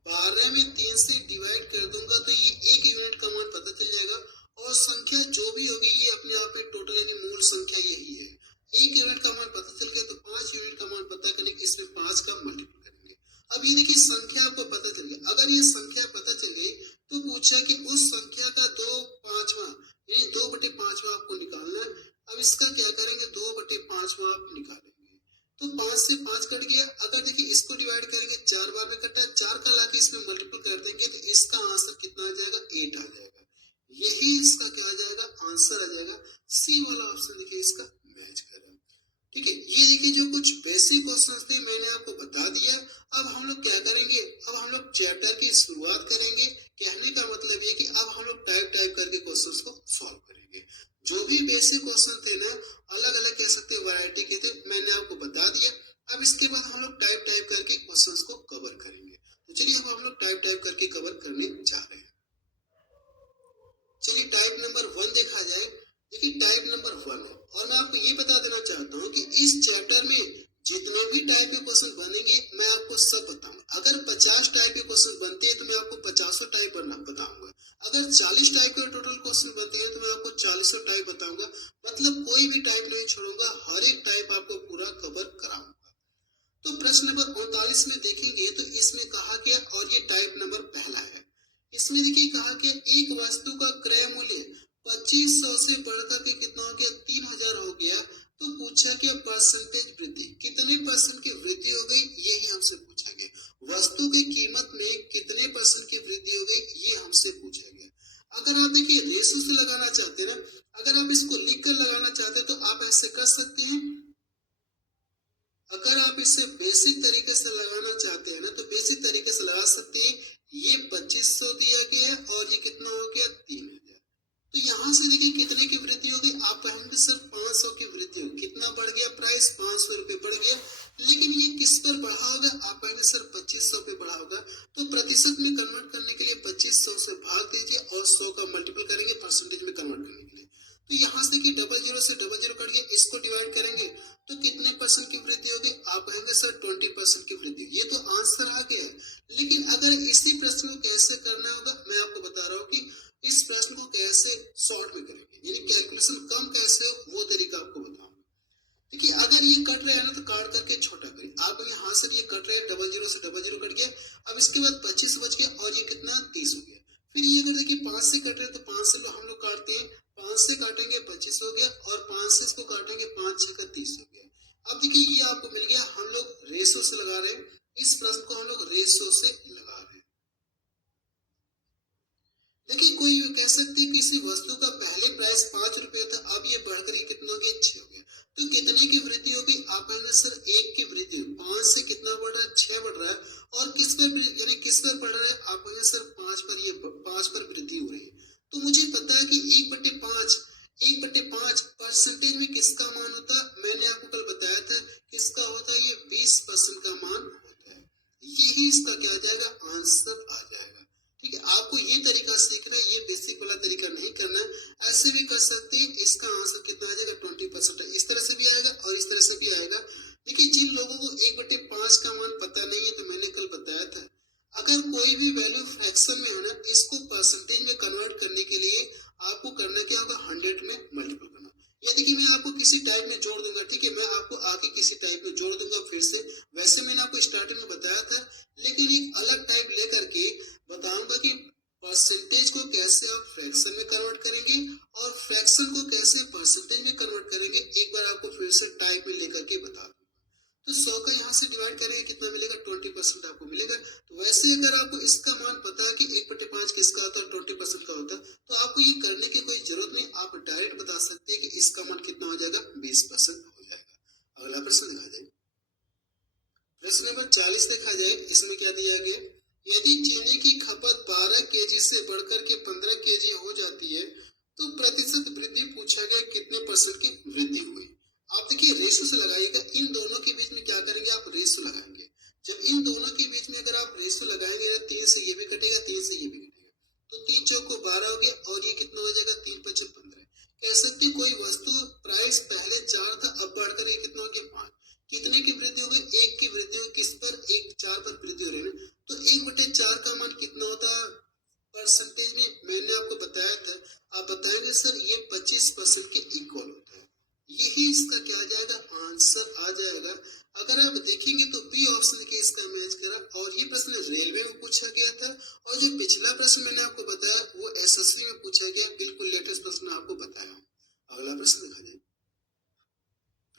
12 में 3 से डिवाइड कर दूंगा तो ये 1 यूनिट का मान पता चल जाएगा, और संख्या जो भी होगी ये अपने आप में टोटल यानी मूल संख्या यही है। 1 यूनिट का मान पता चल गया तो 5 यूनिट का मान पता करने के इसमें 5 का मल्टीपल करेंगे। अब ये देखिए संख्या आपको पता चल गया। अगर ये संख्या पता चल गई तो पूछा कि उस संख्या का 2/5वां यानी 2/5वां आपको निकालना है। अब इसका क्या करेंगे, 2/5वां आप निकालेंगे तो 5 से 5 कट गया। अगर देखिए इसको डिवाइड करेंगे, 4 बार में कटा, 4 का लाके इसमें मल्टीपल कर देंगे तो इसका आंसर कितना आ जाएगा, 8 आ जाएगा। यही इसका क्या आ जाएगा, आंसर आ जाएगा। सी वाला ऑप्शन देखिए इसका मैच कर रहा है। ठीक है, ये देखिए जो कुछ बेसिक क्वेश्चन थे मैंने आपको बता दिया। अब हम लोग क्या करेंगे, अब हम लोग चैप्टर की शुरुआत करेंगे। कहने का मतलब ये कि अब हम लोग टाइप करके क्वेश्चंस को सॉल्व करेंगे। जो भी बेसिक क्वेश्चन थे ना, अलग अलग कह सकते हैं वैरायटी के थे, मैंने आपको बता दिया। अब इसके बाद हम लोग टाइप करके क्वेश्चंस को कवर करेंगे। तो चलिए अब हम लोग टाइप करके कवर करने जा रहे हैं। चलिए टाइप नंबर 1 देखा जाए। देखिए टाइप नंबर 1 है, और मैं आपको ये बता देना चाहता हूँ कि इस नहीं छोड़ूंगा, हर एक टाइप आपको पूरा कवर कराऊंगा। तो प्रश्न नंबर 39 में देखेंगे तो इसमें कहा गया, और ये टाइप नंबर पहला है, इसमें देखिए कहा गया एक वस्तु का क्रय मूल्य 2500 से बढ़कर के कितना हो गया, 3000 हो गया। तो पूछा गया परसेंटेज वृद्धि, कितने परसेंट की वृद्धि हो गई, यही हमसे पूछा गया। वस्तु की कीमत में कितने परसेंट की वृद्धि हो गई, ये हमसे पूछा गया। अगर आप देखिए रेशो से लगाना चाहते हैं ना, अगर आप इसको लिख कर लगाना चाहते हैं तो आप ऐसे कर सकते हैं। अगर आप इसे बेसिक तरीके से लगाना चाहते हैं ना, तो बेसिक तरीके से लगा सकते हैं। ये 2500 दिया गया है और ये कितना हो गया, 3000। तो यहाँ से देखिए कितने की वृद्धि होगी, आप कहेंगे सर 500 की वृद्धि होगी, कितना बढ़ गया प्राइस, 500 रुपए बढ़ गया। लेकिन ये किस पर बढ़ा होगा, आप कहेंगे सर 2500 पे बढ़ा होगा। तो प्रतिशत में कन्वर्ट करने के लिए 2500 से भाग दीजिए और 100 का मल्टीपल करेंगे परसेंटेज में कन्वर्ट करने के लिए। तो यहाँ से देखिए 00 से 00 कट गया, इसको डिवाइड करेंगे तो कितने परसेंट की वृद्धि होगी, आप कहेंगे सर 20% की वृद्धि। ये तो आंसर आ गया है। लेकिन अगर इसी प्रश्न को कैसे करना होगा, मैं आपको बता रहा हूँ कि इस प्रश्न को कैसे शॉर्ट में करेंगे, यानी कैलकुलेशन कम कैसे हो, वो तरीका आपको बताऊंगा। देखिए अगर ये कट रहा है ना, तो काट करके छोटा करिए। आप यहाँ सर ये कट रहा है, 00 से 00 कट गया। अब इसके बाद 25 बच गया और ये कितना, 30 हो गया। फिर ये अगर देखिए 5 से कट रहे हैं तो 5 से हम लोग काटते हैं, 5 से काटेंगे 25 हो गया, और 5 से इसको काटेंगे 5 6 का 30 हो गया। अब देखिए ये आपको मिल गया, हम लोग रेशो से लगा रहे हैं, इस प्रश्न को हम लोग रेशो से लगा रहे हैं। देखिए कोई कह सकते हैं किसी वस्तु का पहले प्राइस 5 रुपए था, अब ये बढ़कर ये कितना हो गया, 6 हो गया। तो कितने की वृद्धि होगी, आप कहेंगे सर 1 की वृद्धि, 5 से कितना बढ़ रहा है, 6 बढ़ रहा है। और किस पर, यानी किस पर बढ़ रहा है, आप कहेंगे सर 5 पर, ये 5 पर वृद्धि हो रही है। तो मुझे पता है कि 1/5 परसेंटेज में किसका मान होता है, मैंने आपको कल बताया था किसका होता है, ये 20% का मान होता है। यही इसका क्या आ जाएगा, आंसर आ जाएगा। ठीक है, आपको ये तरीका सीखना है, ये बेसिक वाला तरीका नहीं करना है। ऐसे भी कर सकते हैं, इसका आंसर कितना आ जाएगा, 20% है। इस तरह से भी आएगा और इस तरह से भी आएगा। देखिए जिन लोगों को 1/5 का मान पता नहीं है, तो मैंने कल बताया था, अगर कोई भी वैल्यू फ्रैक्शन में है ना, इसको परसेंटेज में कन्वर्ट करने के लिए आपको करना क्या होगा, 100 में मल्टीपल करना। या देखिए मैं आपको किसी टाइप में जोड़ दूंगा, ठीक है, मैं आपको आगे किसी टाइप में जोड़ दूंगा फिर से। वैसे मैंने आपको स्टार्टिंग में बताया था, लेकिन एक अलग टाइप लेकर के बताऊंगा कि परसेंटेज को कैसे आप फ्रैक्शन में कन्वर्ट करेंगे और फ्रैक्शन को कैसे परसेंटेज में कन्वर्ट करेंगे। एक बार आपको फिर से टाइप में लेकर के बता दूंगा। तो 100 का यहाँ से डिवाइड करेंगे, कितना मिलेगा, 20% आपको मिलेगा। तो वैसे अगर आपको इसका मान पता है कि 1/5 किसका होता है, 20% का होता है, तो आपको ये करने की कोई जरूरत नहीं, आप डायरेक्ट बता सकते हैं कि इसका मान कितना हो जाएगा, 20% हो जाएगा। अगला प्रश्न देखा जाए, प्रश्न नंबर 40 देखा जाए, इसमें क्या दिया गया, यदि चीनी की खपत 12 केजी से बढ़कर के 15 केजी हो जाती है, तो प्रतिशत वृद्धि पूछा गया कितने परसेंट की वृद्धि हुई। आप देखिए रेशो से लगाइएगा, इन दोनों के बीच में क्या करेंगे, आप रेशो लगाएंगे। जब इन दोनों के बीच में अगर आप रेशो लगाएंगे ना, 3 से ये भी कटेगा, 3 से ये भी कटेगा, तो 3 चौको 12 हो गया, और ये कितना हो जाएगा, 3 5 15। कह सकते कोई वस्तु प्राइस पहले 4 था, अब बढ़कर ये कितना हो गया, 5। कितने की वृद्धि हो गई, 1 की वृद्धि हो, किस पर, 1 4 पर वृद्धि हो रही है ना। तो 1/4 का मान कितना होता है परसेंटेज में, मैंने आपको बताया था। आप बताएंगे सर ये 25% के इक्वल होता है। यही इसका क्या आ जाएगा, आंसर आ जाएगा। अगर आप देखेंगे तो बी ऑप्शन के इसका मैच करा, और ये प्रश्न रेलवे में पूछा गया था, और जो पिछला प्रश्न मैंने आपको बताया वो एसएससी में पूछा गया, बिल्कुल लेटेस्ट प्रश्न आपको बताया। अगला प्रश्न देखा जाए,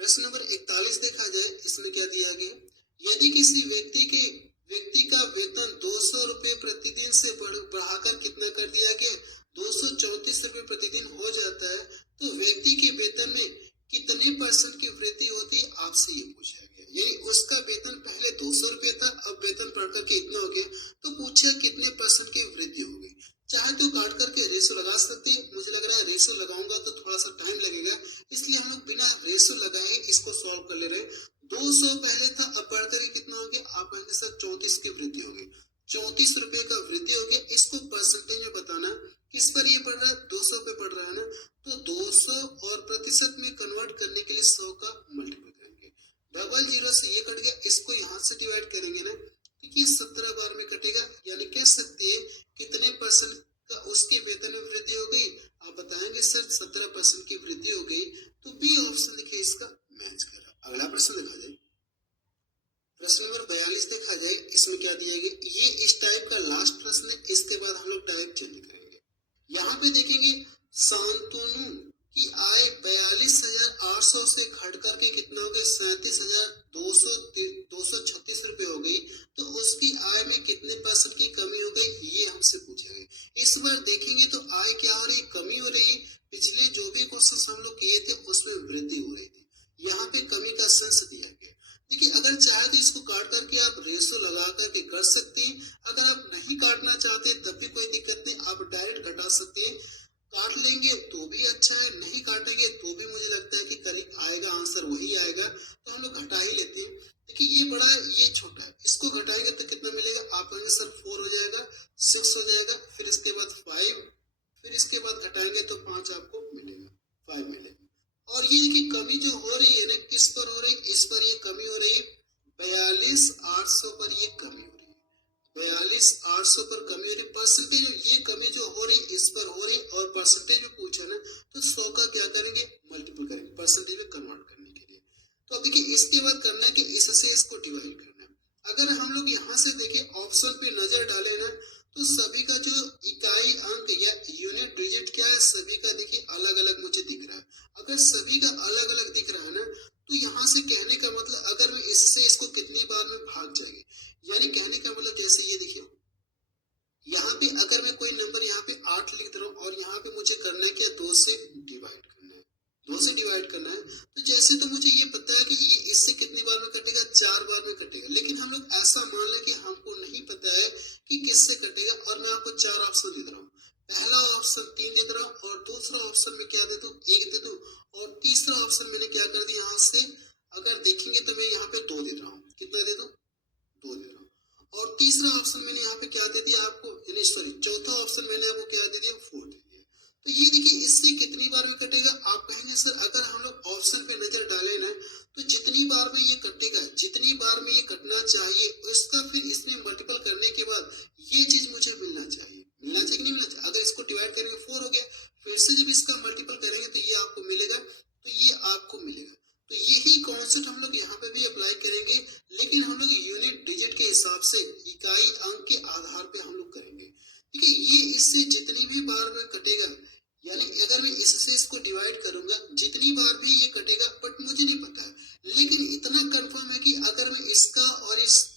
प्रश्न नंबर 41 देखा जाए, इसमें क्या दिया गया, यदि किसी व्यक्ति का वेतन 200 रुपए प्रतिदिन से बढ़ाकर कितना कर दिया गया, 234 रुपए प्रतिदिन हो जाता है, तो व्यक्ति के वेतन में कितने परसेंट की वृद्धि होती है, आपसे ये पूछा गया। यानी उसका वेतन पहले 200 रुपए था, अब वेतन बढ़कर के इतना हो गया, तो पूछा कितने परसेंट की वृद्धि हो गई। चाहे तो काट करके रेशो लगा सकते हैं, मुझे लग रहा है रेशो लगाऊंगा तो थोड़ा सा टाइम लगेगा, इसलिए हम लोग बिना रेशो लगाए इसको सॉल्व कर ले रहे हैं। 200 पहले था, अब बढ़कर के कितना हो गया, आप कहेंगे सर 34 की वृद्धि हो गई, 34 रुपए का वृद्धि हो गया। इसको परसेंटेज में बताना, किस पर ये पड़ रहा है, 200 पे पड़ रहा है ना, तो 200 और प्रतिशत में कन्वर्ट करने के लिए 100 का मल्टीपल करेंगे। 00 से ये कट गया, इसको यहाँ से डिवाइड करेंगे ना, क्योंकि 17 बार में कटेगा, यानी कह सकते हैं कितने परसेंट का उसके वेतन में वृद्धि हो गई। आप बताएंगे सर 17% की वृद्धि हो गई। तो बी ऑप्शन देखिए घट करके कितना हो गया 37,236 रुपए हो गई। तो उसकी आय में कितने परसेंट की कमी हो गई ये हमसे पूछा गया। इस बार देखेंगे तो आय क्या हो रही है, कमी हो रही है। पिछले जो भी क्वेश्चन हम लोग किए थे उसमें वृद्धि हो रही थी, यहाँ पे कमी का सेंस दिया गया। देखिए अगर चाहे तो इसको काट करके आप रेशो लगा करके कर सकते हैं, अगर आप नहीं काटना चाहते तब भी कोई दिक्कत नहीं, आप डायरेक्ट घटा सकते हैं। काट लेंगे तो भी अच्छा है, नहीं काटेंगे तो भी मुझे लगता है कि करीब आएगा, आंसर वही आएगा, तो हम लोग घटा ही लेते हैं। देखिए ये बड़ा है ये छोटा है, इसको घटाएंगे तो कितना मिलेगा, आप कहेंगे सर 4 हो जाएगा, 6 हो जाएगा, फिर इसके बाद 5, फिर इसके बाद घटाएंगे तो 5 आपको मिलेगा, 5 मिलेगा। और ये देखिए कमी जो हो रही है ना, किस पर हो रही है, इस पर ये कमी हो रही है, 42,800 पर ये कमी हो रही है, 42,800 पर कमी हो रही है। परसेंटेज ये कमी जो हो रही इस पर हो रही, और परसेंटेज में पूछा ना तो 100 का क्या करेंगे, मल्टीपल करेंगे परसेंटेज में कन्वर्ट करने के लिए। तो अब देखिए इसके बाद करना है कि इससे इसको डिवाइड करना है। अगर हम लोग यहाँ से देखिए ऑप्शन पे नजर डाले ना, तो सभी का जो इकाई अंक या यूनिट डिजिट क्या है, सभी का देखिए अलग अलग मुझे दिख रहा है। अगर सभी का अलग अलग दिख रहा है ना, तो यहाँ से कहने का मतलब अगर मैं इससे इसको कितनी बार में भाग जाएंगे, यानी कहने का मतलब जैसे ये देखिए यहाँ पे अगर मैं कोई नंबर यहाँ पे 8 लिख रहा हूँ और यहाँ पे मुझे करना है क्या, 2 से डिवाइड करना है, 2 से डिवाइड करना है। तो जैसे तो मुझे ये पता है कि ये इससे कितनी बार में कटेगा, 4 बार में कटेगा। लेकिन हम लोग ऐसा मान लें कि हमको नहीं पता है कि किससे कटेगा, और मैं आपको 4 ऑप्शन दे रहा हूँ। पहला ऑप्शन 3 दे रहा हूँ, और दूसरा ऑप्शन में क्या दे दूं, 1 दे दूं, और तीसरा ऑप्शन मैंने क्या कर दिया, यहाँ से अगर देखेंगे तो मैं यहाँ पे 2 दे रहा हूँ, कितना दे दूं, 2 दे रहा हूँ। और तीसरा ऑप्शन मैंने यहाँ पे क्या दे दिया आपको, यानी सॉरी चौथा ऑप्शन मैंने आपको क्या दे दिया, 4 दे दिया। तो ये देखिए इससे कितनी बार में कटेगा, आप कहेंगे सर अगर हम लोग ऑप्शन पे नजर डालें ना, तो जितनी बार में ये कटेगा, जितनी बार में ये कटना चाहिए, उसका फिर इसमें मल्टीपल करने के बाद ये चीज मुझे मिलना चाहिए, मिलना चाहिए कि नहीं मिलना चाहिए। अगर इसको डिवाइड करेंगे 4 हो गया, फिर से जब इसका मल्टीपल करेंगे तो ये आपको मिलेगा, तो ये आपको मिलेगा। तो यही कॉन्सेप्ट हम लोग यहाँ पे भी अप्लाई करेंगे, लेकिन हम लोग यूनिट डिजिट के हिसाब से इकाई अंक के आधार पे हम लोग करेंगे। देखिए ये इससे जितनी भी बार में कटेगा, यानी अगर मैं इससे इसको डिवाइड करूंगा जितनी बार भी ये कटेगा, बट मुझे नहीं पता है, लेकिन इतना कंफर्म है कि अगर मैं इसका और इस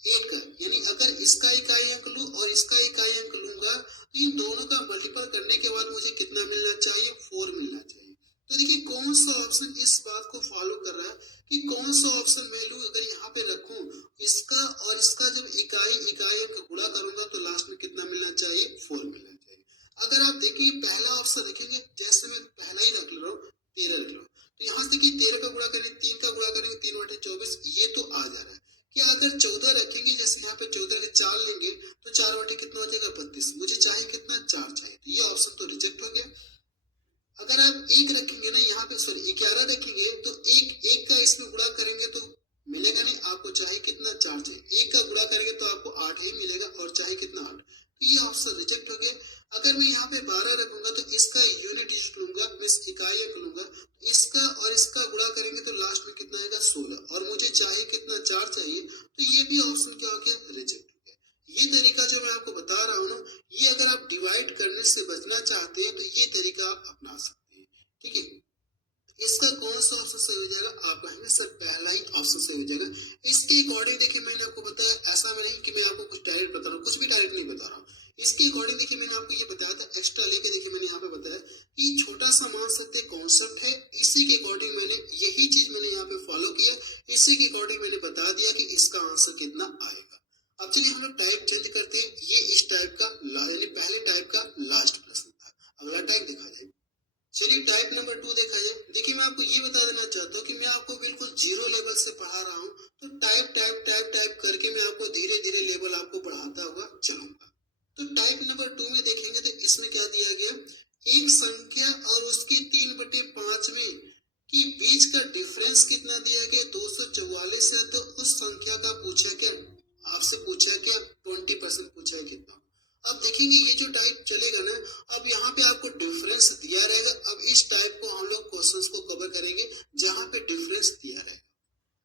एक का, यानी अगर इसका इकाई अंक लूं और इसका इकाई अंक लूंगा, तो इन दोनों का मल्टीपल करने के बाद मुझे कितना मिलना चाहिए, 4 मिलना चाहिए। तो देखिए कौन सा ऑप्शन इस बात को फॉलो कर रहा है कि कौन सा ऑप्शन मैं लूं, अगर यहाँ पे रखूं इसका और इसका जब इकाई अंक गुणा करूंगा तो लास्ट में कितना मिलना चाहिए, 4 मिलना चाहिए। अगर आप देखिए पहला ऑप्शन रखेंगे, जैसे मैं पहला ही रख रहा हूँ, 13 रख रहा हूँ, तो यहाँ से देखिए 13 का गुणा करेंगे, 3 का गुणा करेंगे, 3 बटे 24, ये तो आ जा रहा है। कि अगर 14 रखेंगे, जैसे यहाँ पे 14 के 4 लेंगे तो 4 बटे कितना हो जाएगा, 32, मुझे चाहिए कितना, 4 चाहिए, तो ये ऑप्शन तो रिजेक्ट हो गया। अगर आप 1 रखेंगे ना, यहाँ पे सॉरी 11 रखेंगे, तो एक का इसमें गुणा करेंगे तो मिलेगा नहीं, आपको चाहिए कितना, 4 चाहिए, 1 का गुणा करेंगे तो आपको 8 ही मिलेगा, और चाहिए कितना, 8, तो ये ऑप्शन रिजेक्ट हो गया। अगर मैं यहाँ पे 12 रखूंगा तो इसका यूनिट डिजिट लूंगा, मैं इकाई अंक लूंगा, इसका और इसका गुणा करेंगे तो लास्ट में कितना आएगा, 16, और मुझे चाहिए कितना, 4 चाहिए, तो ये भी ऑप्शन क्या हो गया, रिजेक्ट हो गया। ये तरीका जो मैं आपको बता रहा हूँ ना, ये अगर आप डिवाइड करने से बचना चाहते हैं तो ये तरीका आप अपना सकते हैं, ठीक है। इसका कौन सा ऑप्शन सही हो जाएगा, आप कहेंगे सर पहला ही ऑप्शन सही हो जाएगा। इसके अकॉर्डिंग देखिए मैंने आपको बताया, ऐसा में नहीं कि मैं आपको कुछ डायरेक्ट बता रहा हूँ, कुछ भी डायरेक्ट नहीं बता रहा हूँ। इसके अकॉर्डिंग देखिए मैंने आपको ये बताया था, एक्स्ट्रा लेके देखिए मैंने यहाँ पे बताया कि छोटा सा मान सकते कॉन्सेप्ट है, इसी के अकॉर्डिंग मैंने यही चीज मैंने यहाँ पे फॉलो किया, इसी के अकॉर्डिंग मैंने बता दिया कि इसका आंसर कितना आएगा। अब चलिए हम लोग टाइप चेंज करते हैं, ये इस टाइप का यानी पहले टाइप का लास्ट प्रश्न था, अगला टाइप देखा जाए। चलिए टाइप नंबर 2 देखा जाए। देखिए मैं आपको ये बता देना चाहता हूँ कि मैं आपको बिल्कुल जीरो लेवल से पढ़ा रहा हूँ, तो टाइप टाइप टाइप टाइप करके मैं आपको धीरे धीरे लेवल आपको बढ़ाता हुआ चलूंगा। तो टाइप नंबर 2 में देखेंगे तो इसमें क्या दिया गया, एक संख्या और उसके 3/5 की बीच का डिफरेंस कितना दिया गया, 244 है, तो उस संख्या का पूछा क्या, आपसे पूछा क्या, 20% पूछा है कितना। अब देखेंगे ये जो टाइप चलेगा ना, अब यहाँ पे आपको डिफरेंस दिया रहेगा। अब इस टाइप को हम लोग क्वेश्चंस को कवर करेंगे जहां पे डिफरेंस दिया रहेगा।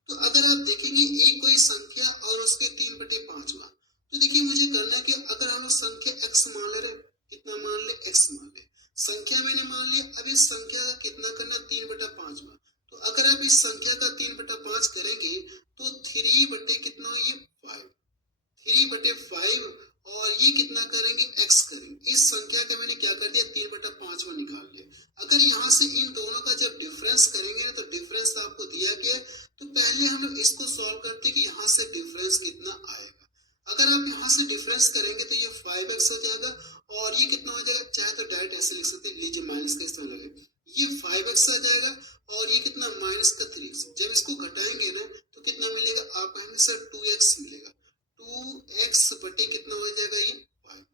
तो अगर आप देखेंगे एक कोई संख्या और उसके 3/5, तो देखिए मुझे करना है कि अगर हम लोग संख्या x मान ले रहे, कितना मान ले, x मान ले, संख्या मैंने मान लिया, अब इस संख्या का कितना करना, 3/5, तो अगर आप इस संख्या का 3/5 करेंगे तो 3 बटे कितना हो ये 5, 3/5 और ये कितना करेंगे x करेंगे। इस संख्या का मैंने क्या कर दिया 3/5 में निकाल लिया। अगर यहाँ से इन दोनों का जब डिफरेंस करेंगे ना तो डिफरेंस आपको दिया गया है, तो पहले हम लोग इसको सॉल्व करते कि यहाँ से डिफरेंस कितना आएगा। अगर आप यहाँ से डिफरेंस करेंगे तो ये 5x हो जाएगा और ये कितना हो जाएगा, चाहे तो डायरेक्ट ऐसे लिख सकते लीजिए माइनस का इस्तेमाल लगे, ये 5x आ जाएगा और ये कितना माइनस का 3x। जब इसको घटाएंगे ना तो कितना मिलेगा, आप कहेंगे सर 2x मिलेगा, 2x बटे कितना हो जाएगा ये 5।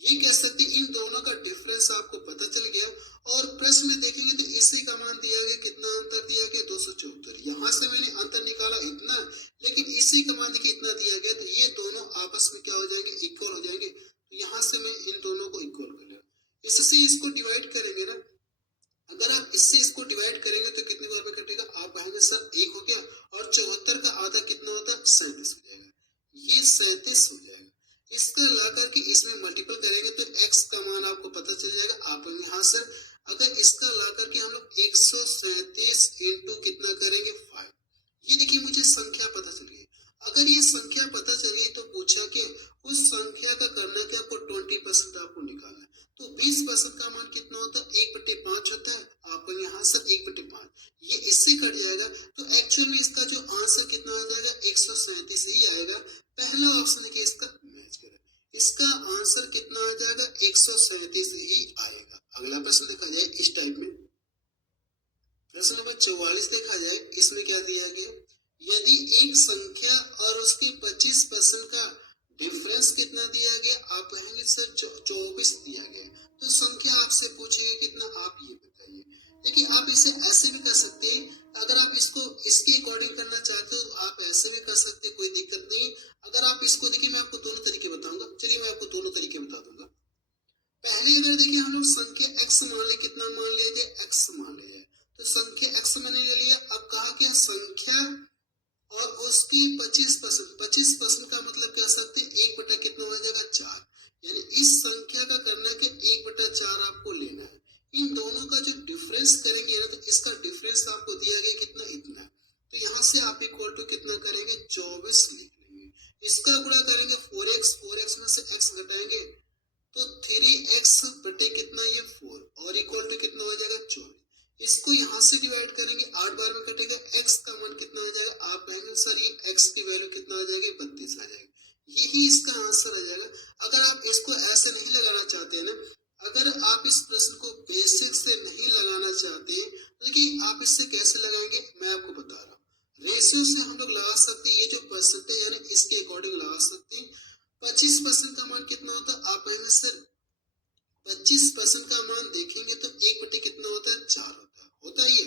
ये कह सकते इन दोनों का डिफरेंस आपको पता चल गया और प्रश्न में देखेंगे तो इसी का मान दिया गया, कितना अंतर दिया गया 274। यहाँ से मैंने अंतर निकाला इतना, लेकिन इसी का मान देखिए इतना दिया गया, तो ये दोनों आपस में क्या हो जाएंगे, इक्वल हो जाएंगे। तो यहाँ से मैं इन दोनों को इक्वल कर लिया। इससे इसको डिवाइड करेंगे ना, अगर आप इससे इसको डिवाइड करेंगे तो कितनी बार में कटेगा, आप कहेंगे सर 1 हो गया और 74 का आधा कितना होता है 37 हो जाएगा, ये 37 हो जाएगा। इसका ला करके इसमें मल्टीपल करेंगे तो x का मान आपको पता चल जाएगा। आप यहाँ से अगर इसका ला करके हम लोग 137 इंटू कितना करेंगे 5, ये देखिए मुझे संख्या पता चल गई। अगर ये संख्या पता चल गई तो पूछा कि उस संख्या का करना क्या, आपको 20% आपको निकालना है। तो 20% का मान कितना होता है 1/5 होता है, आपको यहाँ से 1/5 ये इससे कट जाएगा, तो एक्चुअल में इसका जो आंसर कितना आ जाएगा 137 ही आएगा। पहला ऑप्शन देखिए इसका मैच करें, इसका आंसर कितना आ जाएगा 137 ही आएगा। अगला प्रश्न देखा जाए इस टाइप में, प्रश्न नंबर 44 देखा जाए, इसमें क्या दिया गया, यदि एक संख्या और उसके 25% का डिफरेंस कितना दिया गया, आप कहेंगे सर 24 दिया गया, तो संख्या आपसे पूछेगी कितना, आप ये बताइए। देखिए आप इसे ऐसे भी कर सकते हैं, अगर आप इसको इसके अकॉर्डिंग करना चाहते हो तो आप ऐसे भी कर सकते हैं, कोई दिक्कत नहीं। अगर आप इसको देखिए मैं आपको दोनों तरीके बताऊंगा, चलिए मैं आपको दोनों तरीके बता दूंगा। पहले अगर देखिए हम लोग संख्या x मान ले, कितना मान लिया जाए x मान लिया जाए, तो संख्या x मैंने ले लिया। अब कहा क्या, संख्या और उसकी 25% का मतलब कह सकते हैं 1 बटा कितना हो जाएगा 4, यानी इस संख्या का करना है कि 1/4 आपको लेना है। इन दोनों का जो डिफरेंस करेंगे ना तो इसका डिफरेंस आपको दिया गया कितना, इतना, तो यहाँ से आप इक्वल टू कितना करेंगे 24 लिख लेंगे। इसका गुणा करेंगे 4x में से x घटाएंगे तो 3x बटे कितना ये 4 और इक्वल टू कितना हो जाएगा 24। इसको यहाँ से डिवाइड करेंगे 8 बार में कटेगा, x का मान कितना आ जाएगा, आप कहेंगे सर ये x की वैल्यू कितना आ जाएगी 32 आ जाएगी, यही इसका आंसर आ जाएगा। अगर आप इसको ऐसे नहीं लगाना चाहते हैं ना, अगर आप इस प्रश्न को बेसिक से नहीं लगाना चाहते तो देखिए आप इससे कैसे लगाएंगे मैं आपको बता रहा हूँ। रेशियो से हम लोग लगा सकते हैं, ये जो परसेंटेज यानी इसके अकॉर्डिंग लगा सकते हैं। 25% का मान कितना होता है, आप कहेंगे सर 25% का मान देखेंगे तो 1 बटे कितना होता है 4 होता है ये।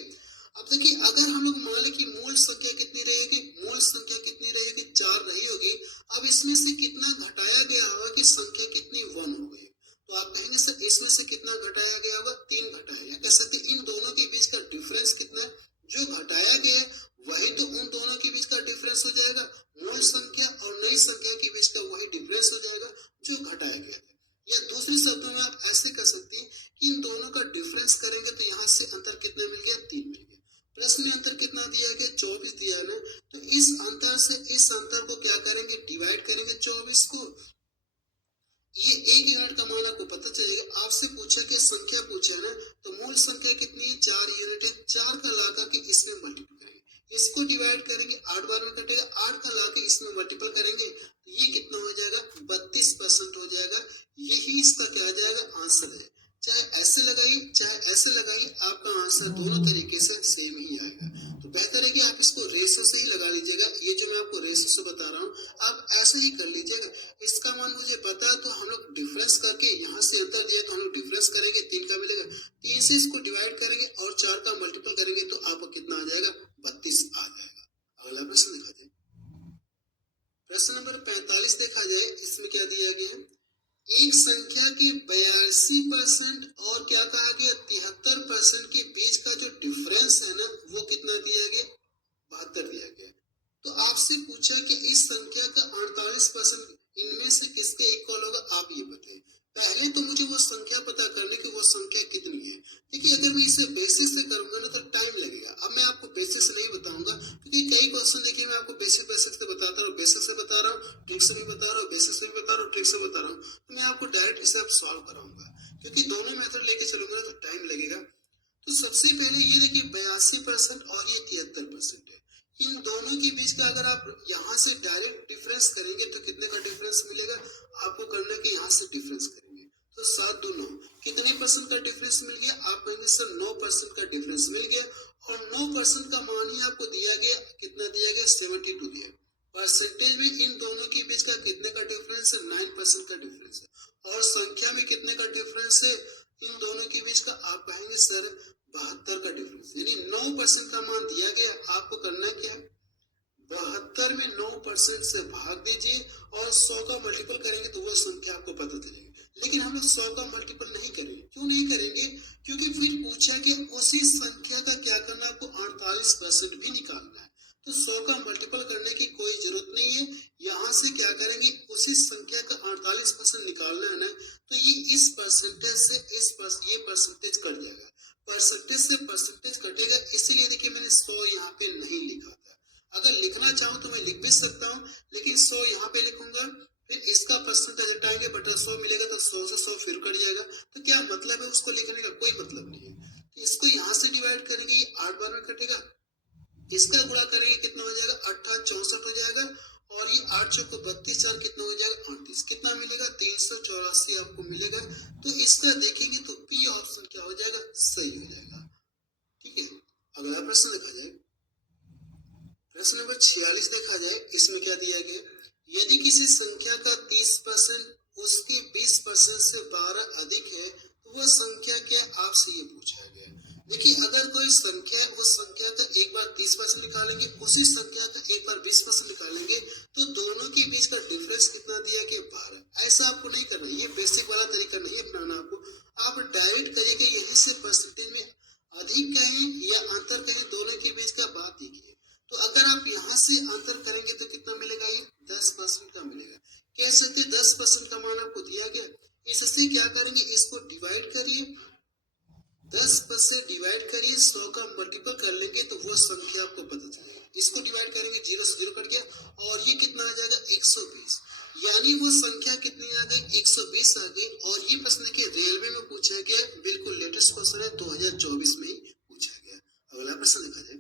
अब देखिए अगर हम लोग मान लें कि मूल संख्या कितनी रहेगी, मूल संख्या कितनी रहेगी 4 रही होगी। अब इसमें से कितना घटाया गया होगा कि संख्या कितनी 1 हो गई, तो आप कहेंगे सर इसमें से कितना घटाया गया होगा 3 घटाया, या कह सकते इन दोनों के बीच का डिफरेंस कितना है, जो घटाया गया है वही तो उन दोनों के बीच का डिफरेंस हो जाएगा, मूल संख्या और नई संख्या के बीच का वही डिफरेंस हो जाएगा जो घटाया गया था। या दूसरे शब्दों में आप ऐसे कर सकते हैं कि इन दोनों का डिफरेंस करेंगे तो यहाँ से अंतर कितना मिल गया 3 मिल गया। प्रश्न में अंतर कितना दिया गया 24 दिया है ना, तो इस अंतर से इस अंतर को क्या करेंगे डिवाइड करेंगे 24 को, ये 1 यूनिट का मान आपको पता चलेगा। आपसे पूछा कि संख्या पूछा है ना, तो मूल संख्या कितनी है 4 यूनिट है, 4 का ला करके इसमें मल्टीपल करेंगे, इसको डिवाइड करेंगे 8 बार में कटेगा, 8 का ला के इसमें मल्टीपल करेंगे तो ये कितना हो जाएगा 32% हो जाएगा, यही इसका क्या आ जाएगा आंसर है। चाहे ऐसे लगाइए चाहे ऐसे लगाइए, आपका आंसर दोनों तरीके से सेम ही आएगा। तो बेहतर है कि आप इसको रेशो से ही लगा लीजिएगा, ये जो मैं आपको रेशो से बता रहा हूँ आप ऐसे ही कर लीजिएगा। इसका मान मुझे पता है तो हम लोग डिफरेंस करके यहाँ से अंतर दिया तो हम लोग डिफरेंस करेंगे 3 का मिलेगा, 3 से इसको डिवाइड करेंगे और 4 का मल्टीपल करेंगे तो आपको कितना आ जाएगा 32 आ जाएगा। अगला प्रश्न देखा जाए, प्रश्न नंबर 45 देखा जाए, इसमें क्या दिया गया है, एक संख्या के 82% और क्या कहा गया 73% के बीच का जो डिफरेंस है ना वो कितना दिया गया 72 दिया गया। तो आपसे पूछा कि इस संख्या का 48% इनमें से किसके इक्वल होगा, आप ये बताइए। पहले तो मुझे वो संख्या पता करने की वो संख्या कितनी है। देखिए अगर मैं इसे बेसिक से करूंगा ना तो टाइम लगेगा। अब मैं आपको बेसिक आपको बेसिक बेसिक से बताता रहा हूँ, बेसिक से बता रहा हूँ, ट्रिक से भी बता रहा हूँ, बेसिक से भी बता रहा हूँ, ट्रिक से बता रहा हूँ, तो मैं आपको डायरेक्ट इसे आप सॉल्व कराऊंगा, क्योंकि दोनों मेथड लेके चलूंगा तो टाइम लगेगा। तो सबसे पहले ये देखिए 82% और ये 73% है। इन दोनों के बीच का अगर आप यहाँ से डायरेक्ट डिफरेंस करेंगे तो कितने का डिफरेंस मिलेगा? आपको करना है कि यहाँ से डिफरेंस करेंगे तो 7 दूनी 9, कितने परसेंट का डिफरेंस मिल गया? आप कहेंगे सर 9% का डिफरेंस मिल गया, और 9% का मान ही आपको दिया गया, कितना दिया गया? 72 दिया। परसेंटेज में इन दोनों के बीच का कितने का डिफरेंस है? 9% का डिफरेंस है। और संख्या में कितने का डिफरेंस है इन दोनों के बीच का? आप कहेंगे सर 72 का डिफरेंस, यानी 9% का मान दिया गया। आपको करना क्या है? 72 में 9% से भाग दीजिए और 100 का मल्टीपल करेंगे तो वो संख्या आपको पता चलेगी। लेकिन हम लोग 100 का मल्टीपल नहीं करेंगे। क्यों नहीं करेंगे? क्योंकि फिर पूछा कि उसी संख्या का क्या करना, आपको 48% भी निकालना है। तो 100 का मल्टीपल करने की कोई जरूरत नहीं है। यहाँ से क्या करेंगे? उसी संख्या का 48% निकालना है ना, तो ये इस परसेंटेज से ये परसेंटेज कट जाएगा। परसेंटेज से परसेंटेज कटेगा, इसीलिए देखिए मैंने 100 यहाँ पे नहीं लिखा था। अगर लिखना चाहूँ तो मैं लिख भी सकता हूँ, लेकिन 100 यहाँ पे लिखूंगा, फिर इसका परसेंटेज हटाएंगे, बटा 100 मिलेगा तो 100 से 100 फिर कट जाएगा। तो क्या मतलब है उसको लिखने का? कोई मतलब नहीं है। तो इसको यहाँ से डिवाइड करेंगे, ये 8 बार में कटेगा, इसका गुणा करेंगे कितना हो जाएगा? 8 64 हो जाएगा, और ये 8 चौको 32, 4 कितना हो जाएगा? 38। कितना मिलेगा? 384 आपको मिलेगा। तो इसका देखेंगे तो बी ऑप्शन क्या हो जाएगा? सही हो जाएगा। ठीक है, अगला प्रश्न देखा जाए। प्रश्न नंबर 46 देखा जाए। इसमें क्या दिया गया? यदि किसी संख्या का 30% उसकी 20% से 12 अधिक है तो वह संख्या क्या? आपसे ये पूछा गया। देखिए, अगर कोई संख्या है, उस संख्या का एक बार 30% निकालेंगे, उसी संख्या का एक बार 20% निकालेंगे, तो दोनों के बीच का डिफरेंस कितना दिया गया? 12। ऐसा आपको नहीं करना, ये बेसिक वाला तरीका नहीं अपनाना आपको। आप डायरेक्ट करिए कि यहीं से परसेंटेज में अधिक कहें या अंतर कहें, दोनों के बीच का बात देखिए। तो अगर आप यहाँ से अंतर करेंगे तो कितना मिलेगा? ये 10% का मिलेगा। कह सकते 10% का मान आपको दिया गया। इससे क्या करेंगे? इसको डिवाइड करिए, 10 से डिवाइड करिए, 100 का मल्टीपल कर लेंगे तो वो संख्या आपको पता चलेगा। इसको डिवाइड करेंगे, 0 से 0 कट गया, और ये कितना आ जाएगा? 120। यानी वो संख्या कितनी आ गई? 120 आ गई। और ये प्रश्न के रेलवे में पूछा गया, बिल्कुल लेटेस्ट